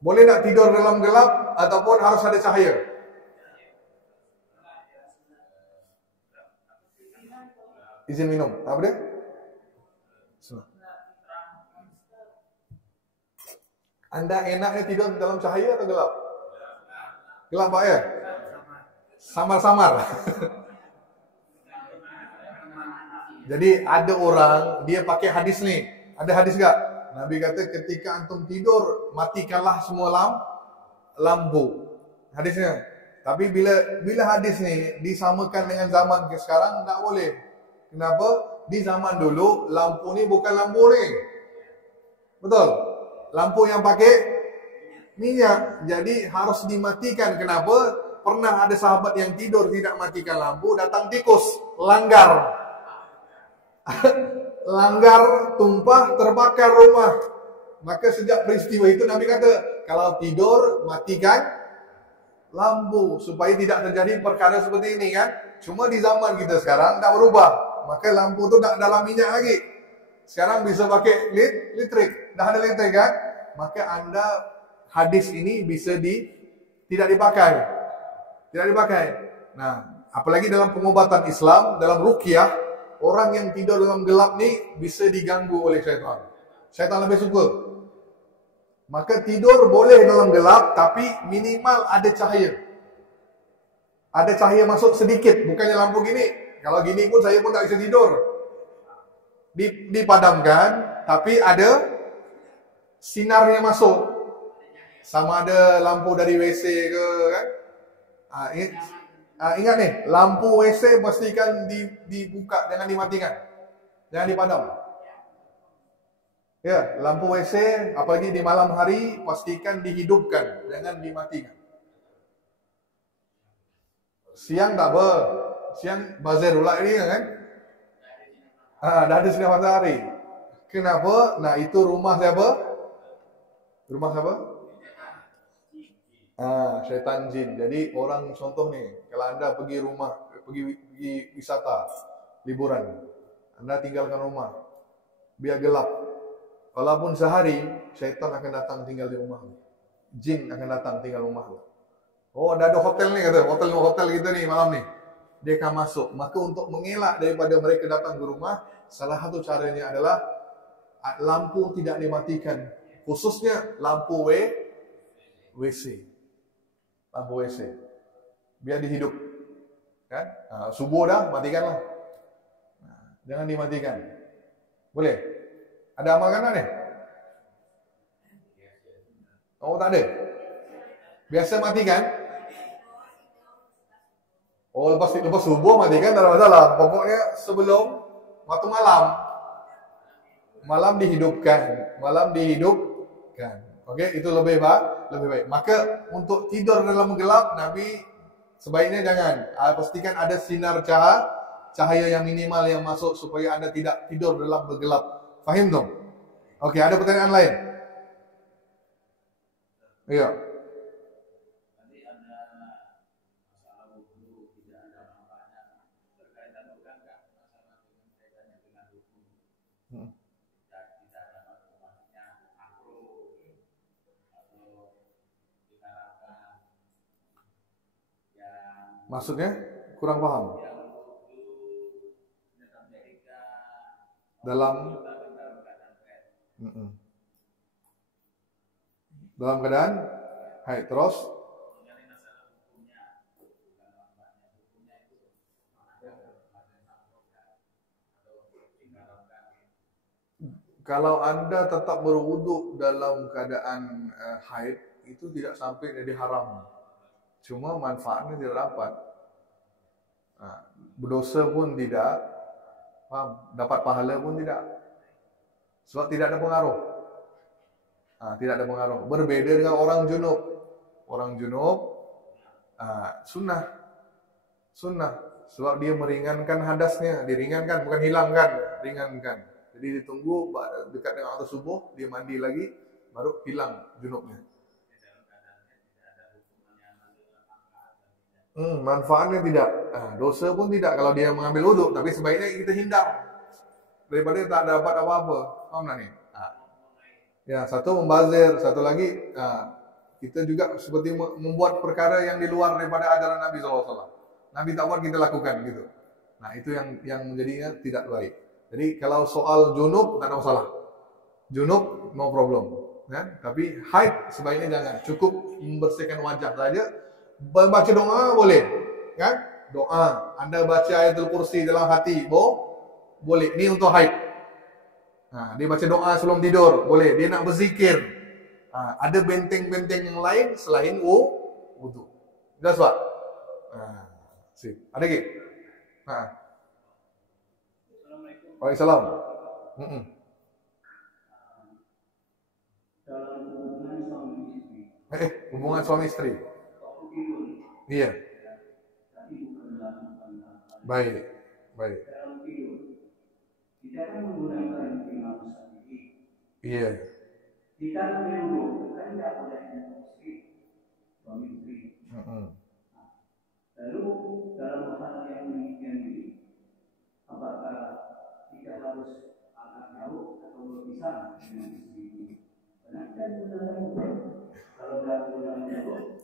Boleh tak tidur dalam gelap ataupun harus ada cahaya? Izin minum. Apa dia? Anda enaknya tidur dalam cahaya atau gelap? Gelap Pak ya? Samar-samar. Jadi ada orang, dia pakai hadis ni. Ada hadis enggak? Nabi kata ketika antum tidur, matikanlah semua lampu. Hadisnya. Tapi bila hadis ni disamakan dengan zaman sekarang, tak boleh. Kenapa? Di zaman dulu lampu ni bukan lampu ni. Betul? Lampu yang pakai minyak. Jadi harus dimatikan. Kenapa? Pernah ada sahabat yang tidur tidak matikan lampu, datang tikus, langgar. Langgar, tumpah, terbakar rumah. Maka sejak peristiwa itu Nabi kata, kalau tidur matikan lampu supaya tidak terjadi perkara seperti ini kan. Cuma di zaman kita sekarang tak berubah. Maka lampu tu tak dalam minyak lagi. Sekarang bisa pakai listrik. Dah ada listrik kan? Maka anda hadis ini bisa tidak dipakai. Tidak dipakai. Nah, apalagi dalam pengobatan Islam, dalam ruqyah, orang yang tidur dalam gelap ni bisa diganggu oleh syaitan. Syaitan lebih suka. Maka tidur boleh dalam gelap, tapi minimal ada cahaya. Ada cahaya masuk sedikit, bukannya lampu gini. Kalau gini pun saya pun tak bisa tidur. Dipadamkan, tapi ada sinarnya masuk. Sama ada lampu dari WC ke kan? Ingat nih, lampu WC pastikan dibuka, jangan dimatikan. Jangan dipadam. Ya, lampu WC apalagi di malam hari pastikan dihidupkan, jangan dimatikan. Siang tak apa. Siang bazar pula ini kan? Dah ada sinar matahari. Kenapa? Nah, itu rumah siapa? Rumah siapa? Syaitan jin. Jadi orang contoh nih, kalau anda pergi wisata, liburan, anda tinggalkan rumah, biar gelap. Walaupun sehari, syaitan akan datang tinggal di rumah. Jin akan datang tinggal rumah. Oh, ada hotel nih kata, hotel kita nih malam nih. Dia akan masuk. Maka untuk mengelak daripada mereka datang ke rumah, salah satu caranya adalah lampu tidak dimatikan. Khususnya lampu WC. Lampu WC. Biar dihidup. Kan? Subuh dah, matikanlah. Jangan dimatikan. Boleh? Ada amal kanan ni? Oh, tak ada? Biasa matikan? Oh, lepas subuh matikan tak ada masalah. Pokoknya sebelum waktu malam dihidupkan. Okey, itu lebih baik. Maka untuk tidur dalam gelap, Nabi sebaiknya jangan. Pastikan ada sinar cahaya yang minimal yang masuk supaya anda tidak tidur dalam bergelap. Faham tu? Okey, ada pertanyaan lain? Ya. Maksudnya kurang paham. Dalam keadaan haid terus kalau anda tetap berwuduk dalam keadaan haid, itu tidak sampai jadi haram. Cuma manfaatnya tidak dapat. Berdosa pun tidak, dapat pahala pun tidak. Sebab tidak ada pengaruh. Tidak ada pengaruh. Berbeda dengan orang junub. Orang junub sunnah. Sebab dia meringankan hadasnya. Diringankan, bukan hilangkan. Ringankan. Jadi ditunggu dekat dengan waktu subuh, dia mandi lagi, baru hilang junubnya. Manfaatnya tidak. Dosa pun tidak kalau dia mengambil wuduk. Tapi sebaiknya kita hindar. Daripada tak dapat apa-apa. Faham tak ni? Ya, satu membazir. Satu lagi, kita juga seperti membuat perkara yang di luar daripada ajaran Nabi SAW. Nabi tak buat, kita lakukan gitu. Nah, itu yang menjadinya tidak baik. Jadi kalau soal junub, tak ada masalah. Junub, no problem. Kan? Tapi haid sebaiknya jangan. Cukup membersihkan wajah saja. Baca doa boleh, kan? Doa. Anda baca ayatul kursi dalam hati, boleh. Ini untuk haid. Dia baca doa sebelum tidur, boleh. Dia nak berzikir. Ada benteng-benteng yang lain selain wudu. Jelas Pak? Sip. Ada lagi? Waalaikumsalam. Hubungan suami istri. Iya. Baik. Kita kan menggunakan imam sendiri. Iya. Kita dulu kan tidak boleh suami istri. Lalu dalam hal yang demikian ini, apakah tidak harus agak jauh atau berpisah dengan istri ini? Karena kita kalau dalam bulan jauh,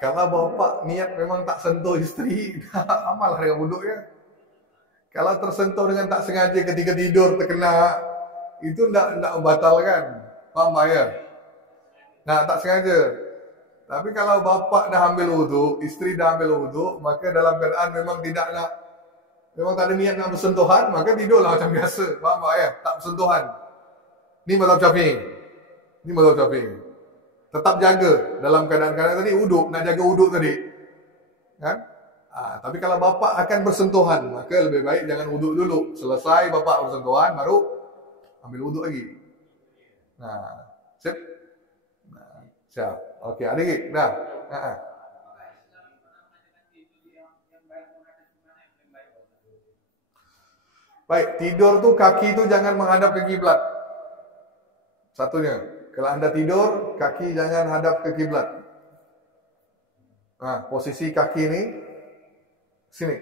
kalau bapak niat memang tak sentuh istri, amallah dengan wuduknya. Kalau tersentuh dengan tak sengaja ketika tidur terkena, itu tidak membatalkan. Paham tak ya? Nah, tak sengaja. Tapi kalau bapak dah ambil wudhu, istri dah ambil wudhu, maka dalam keadaan memang tak ada niat nak bersentuhan, maka tidurlah macam biasa. Faham tak ya? Tak bersentuhan. Ini mazhab Syafi'i. Tetap jaga dalam keadaan tadi wudhu, nak jaga wudhu tadi. Kan? Tapi kalau bapak akan bersentuhan, maka lebih baik jangan wudhu dulu. Selesai bapak bersentuhan, baru ambil wudhu lagi. Sip? Siap. Okey, ada lagi? Dah. Baik, tidur tu kaki tu jangan menghadap ke kiblat. Satunya, kalau anda tidur, kaki jangan hadap ke kiblat. Posisi kaki ni sini,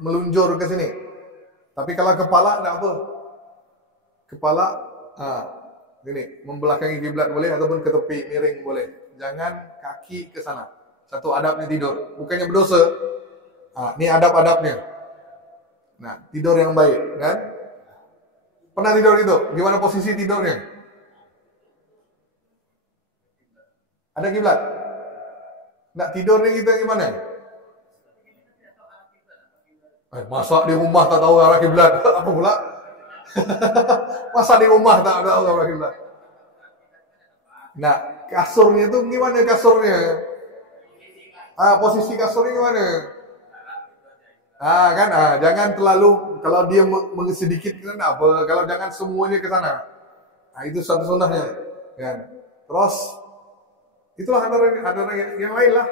melunjur ke sini. Tapi kalau kepala tak apa. Kepala ini membelakangi kiblat boleh ataupun ke tepi miring boleh. Jangan kaki ke sana. Satu adabnya tidur, bukannya berdosa. Ni adab-adabnya. Nah, tidur yang baik, kan? Pernah tidur gitu? Gimana posisi tidurnya? Ada kiblat? Nak tidur ni kita gimana? Masa di rumah tak tahu arah kiblat? Apa pula? Masa di rumah tak tahu arah kiblat? Nah, kasurnya tu gimana kasurnya? Posisi kasurnya gimana? Jangan terlalu, kalau dia sedikit kan apa, kalau jangan semuanya ke sana. Itu satu sunnahnya, kan? Terus itulah antara yang lain lah,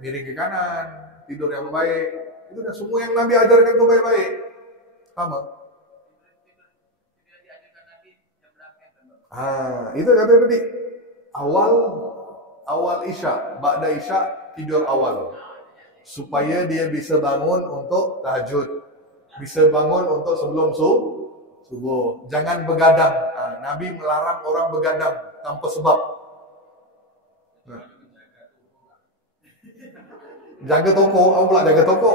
miring ke kanan, tidur yang baik. Itu dah semua yang Nabi ajarkan itu baik-baik. Sama. Itu kata tadi. Awal Isya, ba'da Isya tidur awal. Supaya dia bisa bangun untuk tahajud. Bisa bangun untuk sebelum subuh. Jangan begadang. Nabi melarang orang begadang tanpa sebab. Jaga toko, apa pula jaga toko?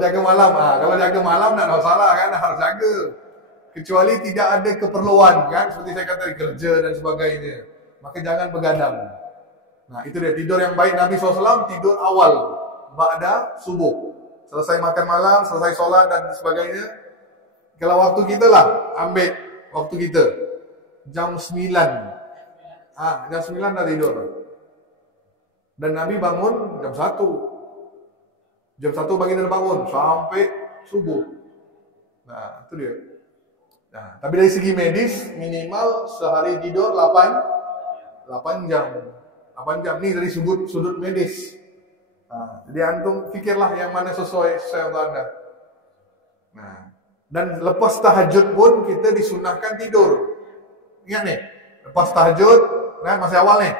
Jaga malam. Kalau jaga malam tak ada masalah kan, harus jaga. Kecuali tidak ada keperluan kan, seperti saya kata kerja dan sebagainya. Maka jangan begadang. Nah, itu dia tidur yang baik Nabi SAW, tidur awal ba'da subuh. Selesai makan malam, selesai solat dan sebagainya. Kalau waktu kita lah, ambil waktu kita. Jam 9. Jam 9 dah tidur. Dan Nabi bangun jam 1. Jam 1 baginda bangun sampai subuh. Nah, itu dia. Nah, tapi dari segi medis minimal sehari tidur 8 jam. 8 jam ni dari sudut medis. Jadi antum fikirlah yang mana sesuai untuk anda. Nah, dan lepas tahajud pun kita disunahkan tidur. Ingat nih, lepas tahajud, nah masih awal nih.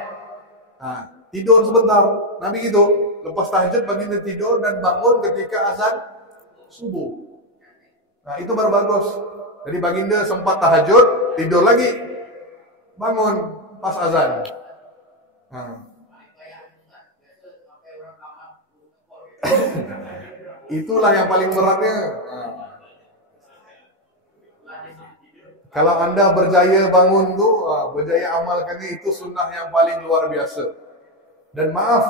Tidur sebentar. Nabi gitu, lepas tahajud baginda tidur dan bangun ketika azan subuh. Nah, itu baru bagus. Jadi baginda sempat tahajud, tidur lagi, bangun pas azan. Itulah yang paling beratnya. Kalau anda berjaya bangun tuh, berjaya amalkannya, itu sunnah yang paling luar biasa. Dan maaf,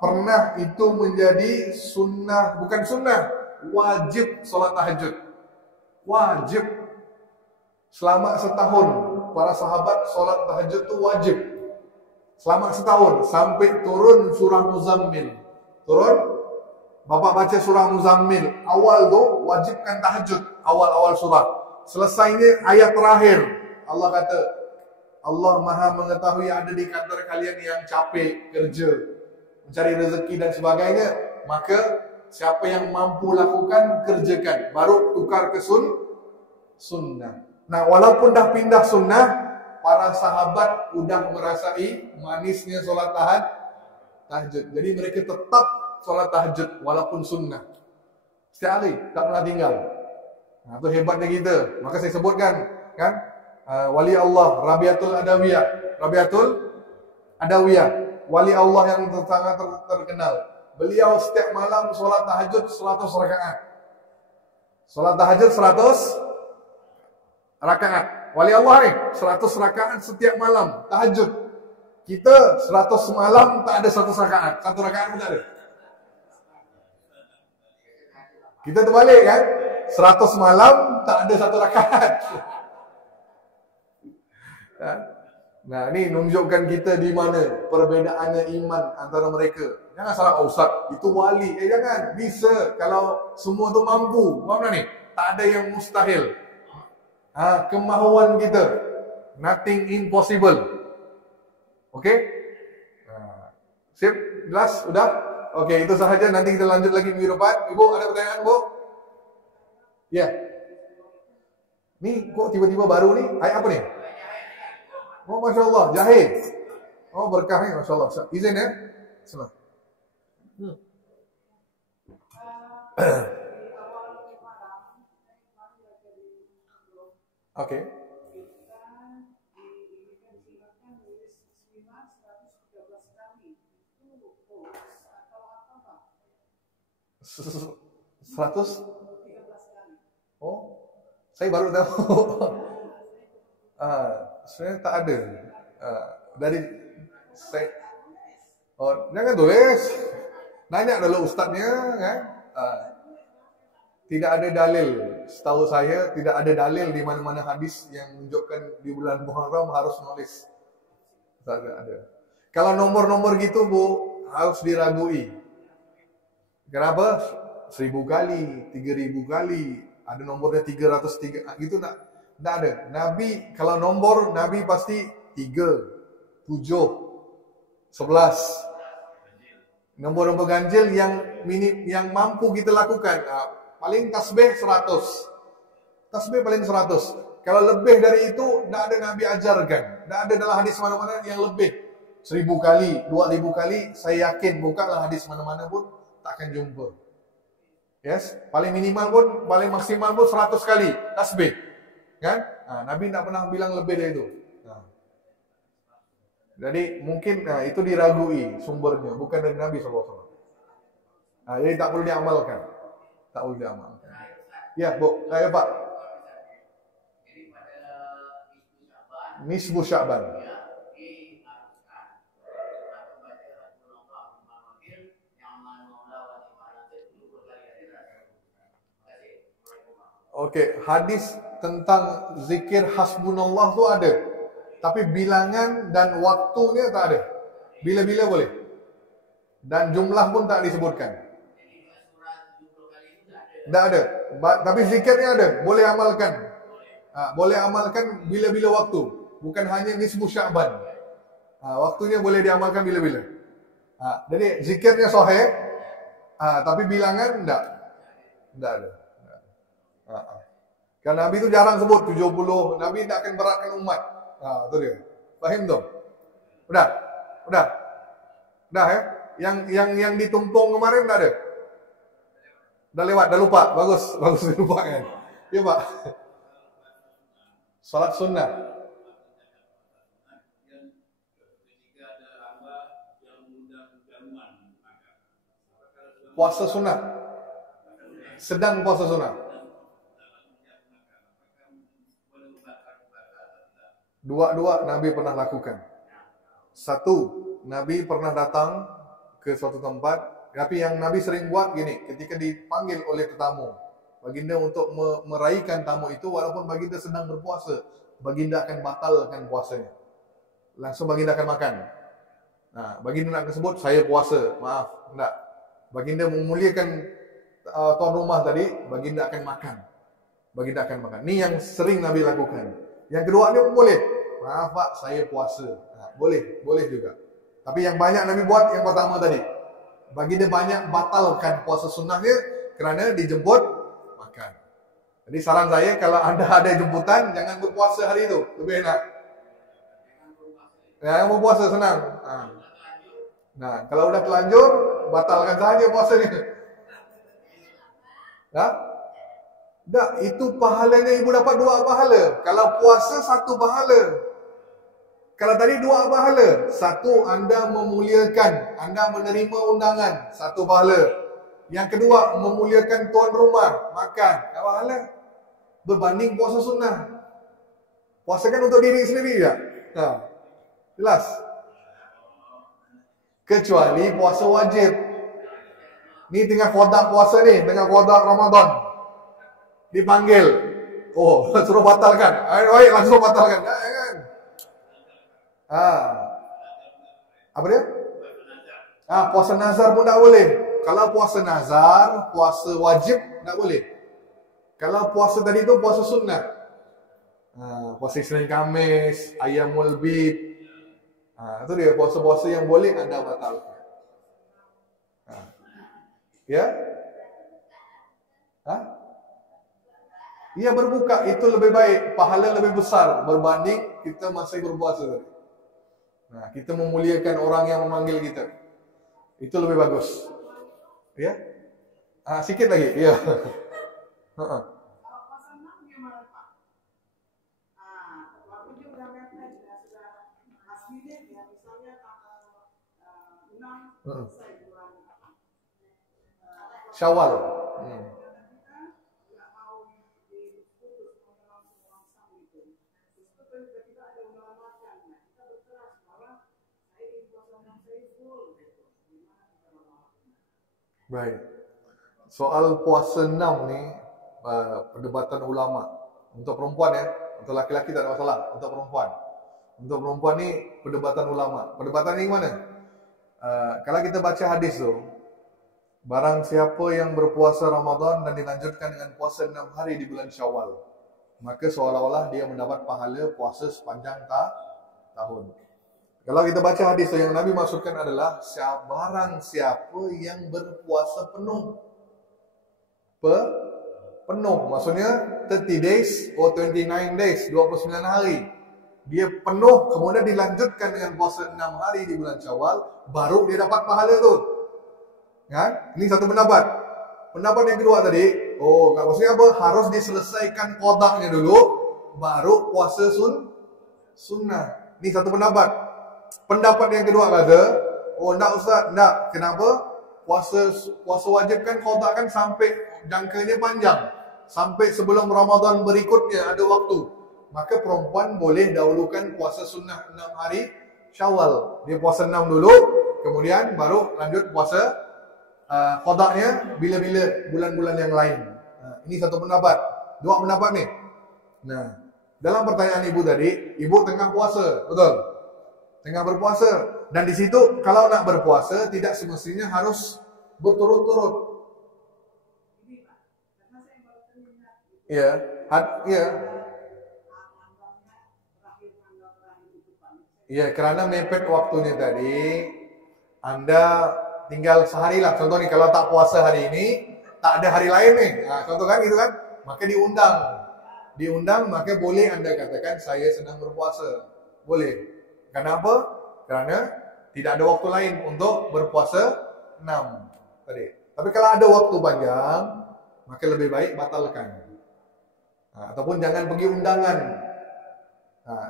pernah itu menjadi sunnah, bukan sunnah, wajib sholat tahajud. Wajib. Selama setahun, para sahabat sholat tahajud itu wajib. Selama setahun, sampai turun surah Muzammil. Turun, Bapak baca surah Muzammil. Awal tuh wajibkan tahajud, awal-awal surah. Selesainya ayat terakhir. Allah kata, Allah maha mengetahui ada di kantor kalian yang capek kerja, mencari rezeki dan sebagainya. Maka siapa yang mampu lakukan, kerjakan. Baru tukar ke sunnah. Nah, walaupun dah pindah sunnah, para sahabat udah merasai manisnya sholat tahajud. Jadi mereka tetap sholat tahajud walaupun sunnah. Setiap hari, tak pernah tinggal. Nah, itu hebatnya kita. Maka saya sebutkan, kan? Wali Allah, Rabiatul Adawiyah. Wali Allah yang sangat terkenal. Beliau setiap malam sholat tahajud 100 rakaat. Sholat tahajud 100 rakaat. Wali Allah ni 100 rakaat setiap malam tahajud. Kita 100 malam tak ada 100 rakaat. 1 rakaat pun tak ada. Kita terbalik kan? 100 malam tak ada 1 rakaat. Nah, ni menunjukkan kita di mana perbedaannya iman antara mereka. Jangan salah, Ustaz, itu wali. Jangan. Bisa kalau semua tu mampu. Faham tak ni? Tak ada yang mustahil. Kemahuan kita. Nothing impossible. Okey? Sip? Jelas? Sudah? Okey, itu sahaja. Nanti kita lanjut lagi minggu depan. Ibu, ada pertanyaan, Bu? Ya. Ni kok tiba-tiba baru ni? Ayat apa ni? Oh, Masya Allah, jahit. Oh, berkah ni, Masya Allah. Izin ya. Senang. Oke. Seratus? Oh, saya baru tahu. Sebenarnya tak ada. Dari saya, jangan tulis. Nanya dulu ustaznya, kan? Tidak ada dalil. Setahu saya tidak ada dalil di mana-mana hadis yang menunjukkan di bulan Muharram harus nulis. Tak ada. Kalau nomor-nomor gitu, Bu, harus diragui. Kenapa? 1000 kali, 3000 kali, ada nomornya 303, gitu tak ada. Nabi, kalau nomor, Nabi pasti 3, 7, 11. Nombor-nombor ganjil yang mampu kita lakukan. Paling tasbih 100. Tasbih paling 100. Kalau lebih dari itu, tidak ada Nabi ajarkan. Tidak ada dalam hadis mana-mana yang lebih. 1000 kali, 2000 kali, saya yakin bukalah hadis mana-mana pun tak akan jumpa. Yes, paling minimal pun, paling maksimal pun 100 kali tasbih. Kan? Nabi tidak pernah bilang lebih dari itu. Jadi mungkin itu diragui sumbernya, bukan dari Nabi SAW. Jadi tak perlu diamalkan. Tak perlu diamalkan. Ya, Bu. Ya, Pak. Nisbu Sya'ban. Okey, hadis tentang zikir hasbunallah tu ada. Tapi bilangan dan waktunya tak ada. Bila-bila boleh. Dan jumlah pun tak disebutkan. Tak ada. Tapi zikirnya ada. Boleh amalkan. Boleh amalkan bila-bila waktu. Bukan hanya nisbu Sya'ban. Waktunya boleh diamalkan bila-bila. Jadi zikirnya sahih. Tapi bilangan tak. Tak ada. Kan Nabi itu jarang sebut 70. Nabi tak akan beratkan umat. Itu dia. Faham tu? Udah ya? Yang ditumpung kemarin tak ada? Dah lewat, dah lupa. Bagus lupa kan? Ya, Pak. Salat sunnah. Puasa sunnah. Sedang puasa sunnah. Dua-dua Nabi pernah lakukan. Satu, Nabi pernah datang ke suatu tempat, tapi yang Nabi sering buat gini, ketika dipanggil oleh tetamu, baginda untuk meraihkan tamu itu, walaupun baginda sedang berpuasa, baginda akan batalkan puasanya. Langsung baginda akan makan. Nah, baginda nak sebut saya puasa, maaf, enggak. Baginda memuliakan tuan rumah tadi, baginda akan makan. Baginda akan makan. Ini yang sering Nabi lakukan. Yang kedua ni boleh. Maaf Pak, saya puasa. Nah, boleh juga. Tapi yang banyak Nabi buat yang pertama tadi. Baginda banyak batalkan puasa sunnahnya kerana dijemput makan. Jadi saran saya, kalau anda ada jemputan, jangan berpuasa hari itu, lebih enak. Yang berpuasa senang. Nah, kalau udah telanjur, batalkan saja puasanya. Tak, itu pahalanya ibu dapat 2 pahala. Kalau puasa 1 pahala. Kalau tadi 2 pahala. 1, anda memuliakan, anda menerima undangan, 1 pahala. Yang kedua, memuliakan tuan rumah, makan, 2 pahala. Berbanding puasa sunnah. Puasa kan untuk diri sendiri ya? Jelas? Kecuali puasa wajib. Ni tengah qada puasa ni, tengah qada Ramadan. Dipanggil. Oh, suruh batalkan. Baik, langsung batalkan. Jangan. Apa dia? Puasa nazar pun tak boleh. Kalau puasa nazar, puasa wajib tak boleh. Kalau puasa tadi tu puasa sunnah. Puasa Isnin Khamis, Ayyamul Bid. Itu dia puasa-puasa yang boleh anda batalkan. Ya? Ia berbuka itu lebih baik, pahala lebih besar berbanding kita masih berpuasa. Nah, kita memuliakan orang yang memanggil kita. Itu lebih bagus. Ya? Sikit lagi. Ya. Syawal. Baik. Soal puasa 6 ni perdebatan ulama. Untuk perempuan ya, untuk laki-laki tak ada masalah. Untuk perempuan ni perdebatan ulama. Perdebatan ni mana? Kalau kita baca hadis tu, barang siapa yang berpuasa Ramadan dan dilanjutkan dengan puasa 6 hari di bulan Syawal, maka seolah-olah dia mendapat pahala puasa sepanjang tahun. Kalau kita baca hadis tu, yang Nabi maksudkan adalah barang siapa yang berpuasa penuh. Penuh maksudnya 30 days or 29 days, 29 hari. Dia penuh, kemudian dilanjutkan dengan puasa 6 hari di bulan Syawal, baru dia dapat pahala tu. Kan? Ini satu pendapat. Pendapat yang kedua tadi, maksudnya apa? Harus diselesaikan qadanya dulu, baru puasa sunnah. Ini satu pendapat. Pendapat yang kedua kata, enggak Ustaz, enggak. Kenapa? Puasa wajib kan qada kan sampai jangkanya panjang. Sampai sebelum Ramadan berikutnya ada waktu. Maka perempuan boleh dahulukan puasa sunnah 6 hari Syawal. Dia puasa 6 dulu, kemudian baru lanjut puasa qadanya bila-bila bulan-bulan yang lain. Ini satu pendapat. 2 pendapat ni. Nah, dalam pertanyaan ibu tadi, ibu tengah puasa, betul? Tengah berpuasa. Dan di situ kalau nak berpuasa tidak semestinya harus berturut-turut. Ya, ya, kerana mepet waktunya tadi, anda tinggal sehari lah. Contoh nih, kalau tak puasa hari ini, tak ada hari lain nih. Contoh kan gitu kan, maka diundang, maka boleh anda katakan saya sedang berpuasa. Boleh. Kenapa? Kerana tidak ada waktu lain untuk berpuasa 6 tadi. Tapi kalau ada waktu panjang, maka lebih baik batalkan. Ataupun jangan pergi undangan.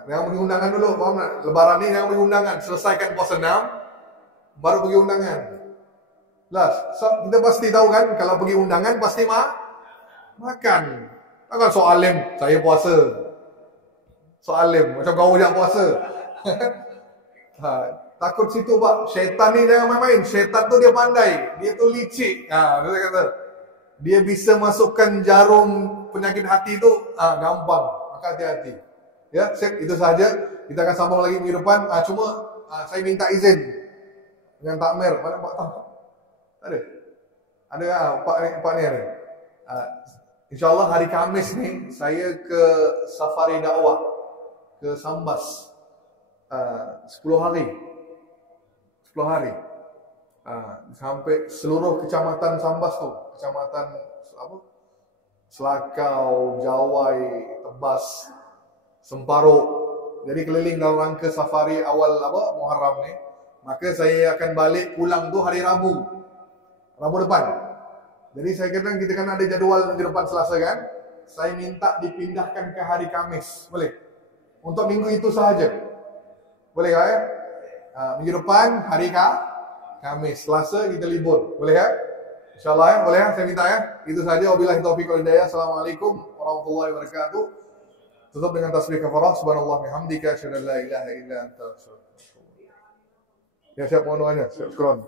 Jangan pergi undangan dulu. Faham tak? Lebaran ni jangan pergi undangan. Selesaikan puasa 6, baru pergi undangan. Jelas. So, kita pasti tahu kan, kalau pergi undangan pasti makan. Takkan soalim, saya puasa. Soalim, macam kau ujak puasa. Takut situ Pak, syaitan ni jangan main-main. Syaitan tu dia pandai, dia tu licik. Dia kata, dia bisa masukkan jarum penyakit hati tu gampang. Maka hati-hati. Ya, Syekh, itu saja. Kita akan sambung lagi minggu depan. Cuma saya minta izin dengan takmir. Mana Pak Tam? Ada? Ada Pak ni ada. InsyaAllah hari Khamis ni saya ke safari dakwah ke Sambas 10 hari. 10 hari. Sampai seluruh kecamatan Sambas tu, kecamatan apa? Selakau, Jawai, Tebas, Semparuk. Jadi keliling dalam rangka safari awal Muharram ni. Maka saya akan balik pulang tu hari Rabu. Rabu depan. Jadi saya kira kita kan ada jadual minggu depan Selasa kan. Saya minta dipindahkan ke hari Khamis. Boleh? Untuk minggu itu sahaja. Boleh ya? Minggu depan hari Khamis, Selasa kita libur. Boleh ya? InsyaAllah ya, boleh ya? Saya minta ya. Itu saja. Wabillahi taufiq wal hidayah. Assalamualaikum warahmatullahi wabarakatuh. Tutup dengan tasbih kafarah. Subhanallah bihamdika asyhadu an la ilaha illa anta astaghfiruka wa atubu ilaik. Ya, siap mohon doanya. Siap scroll.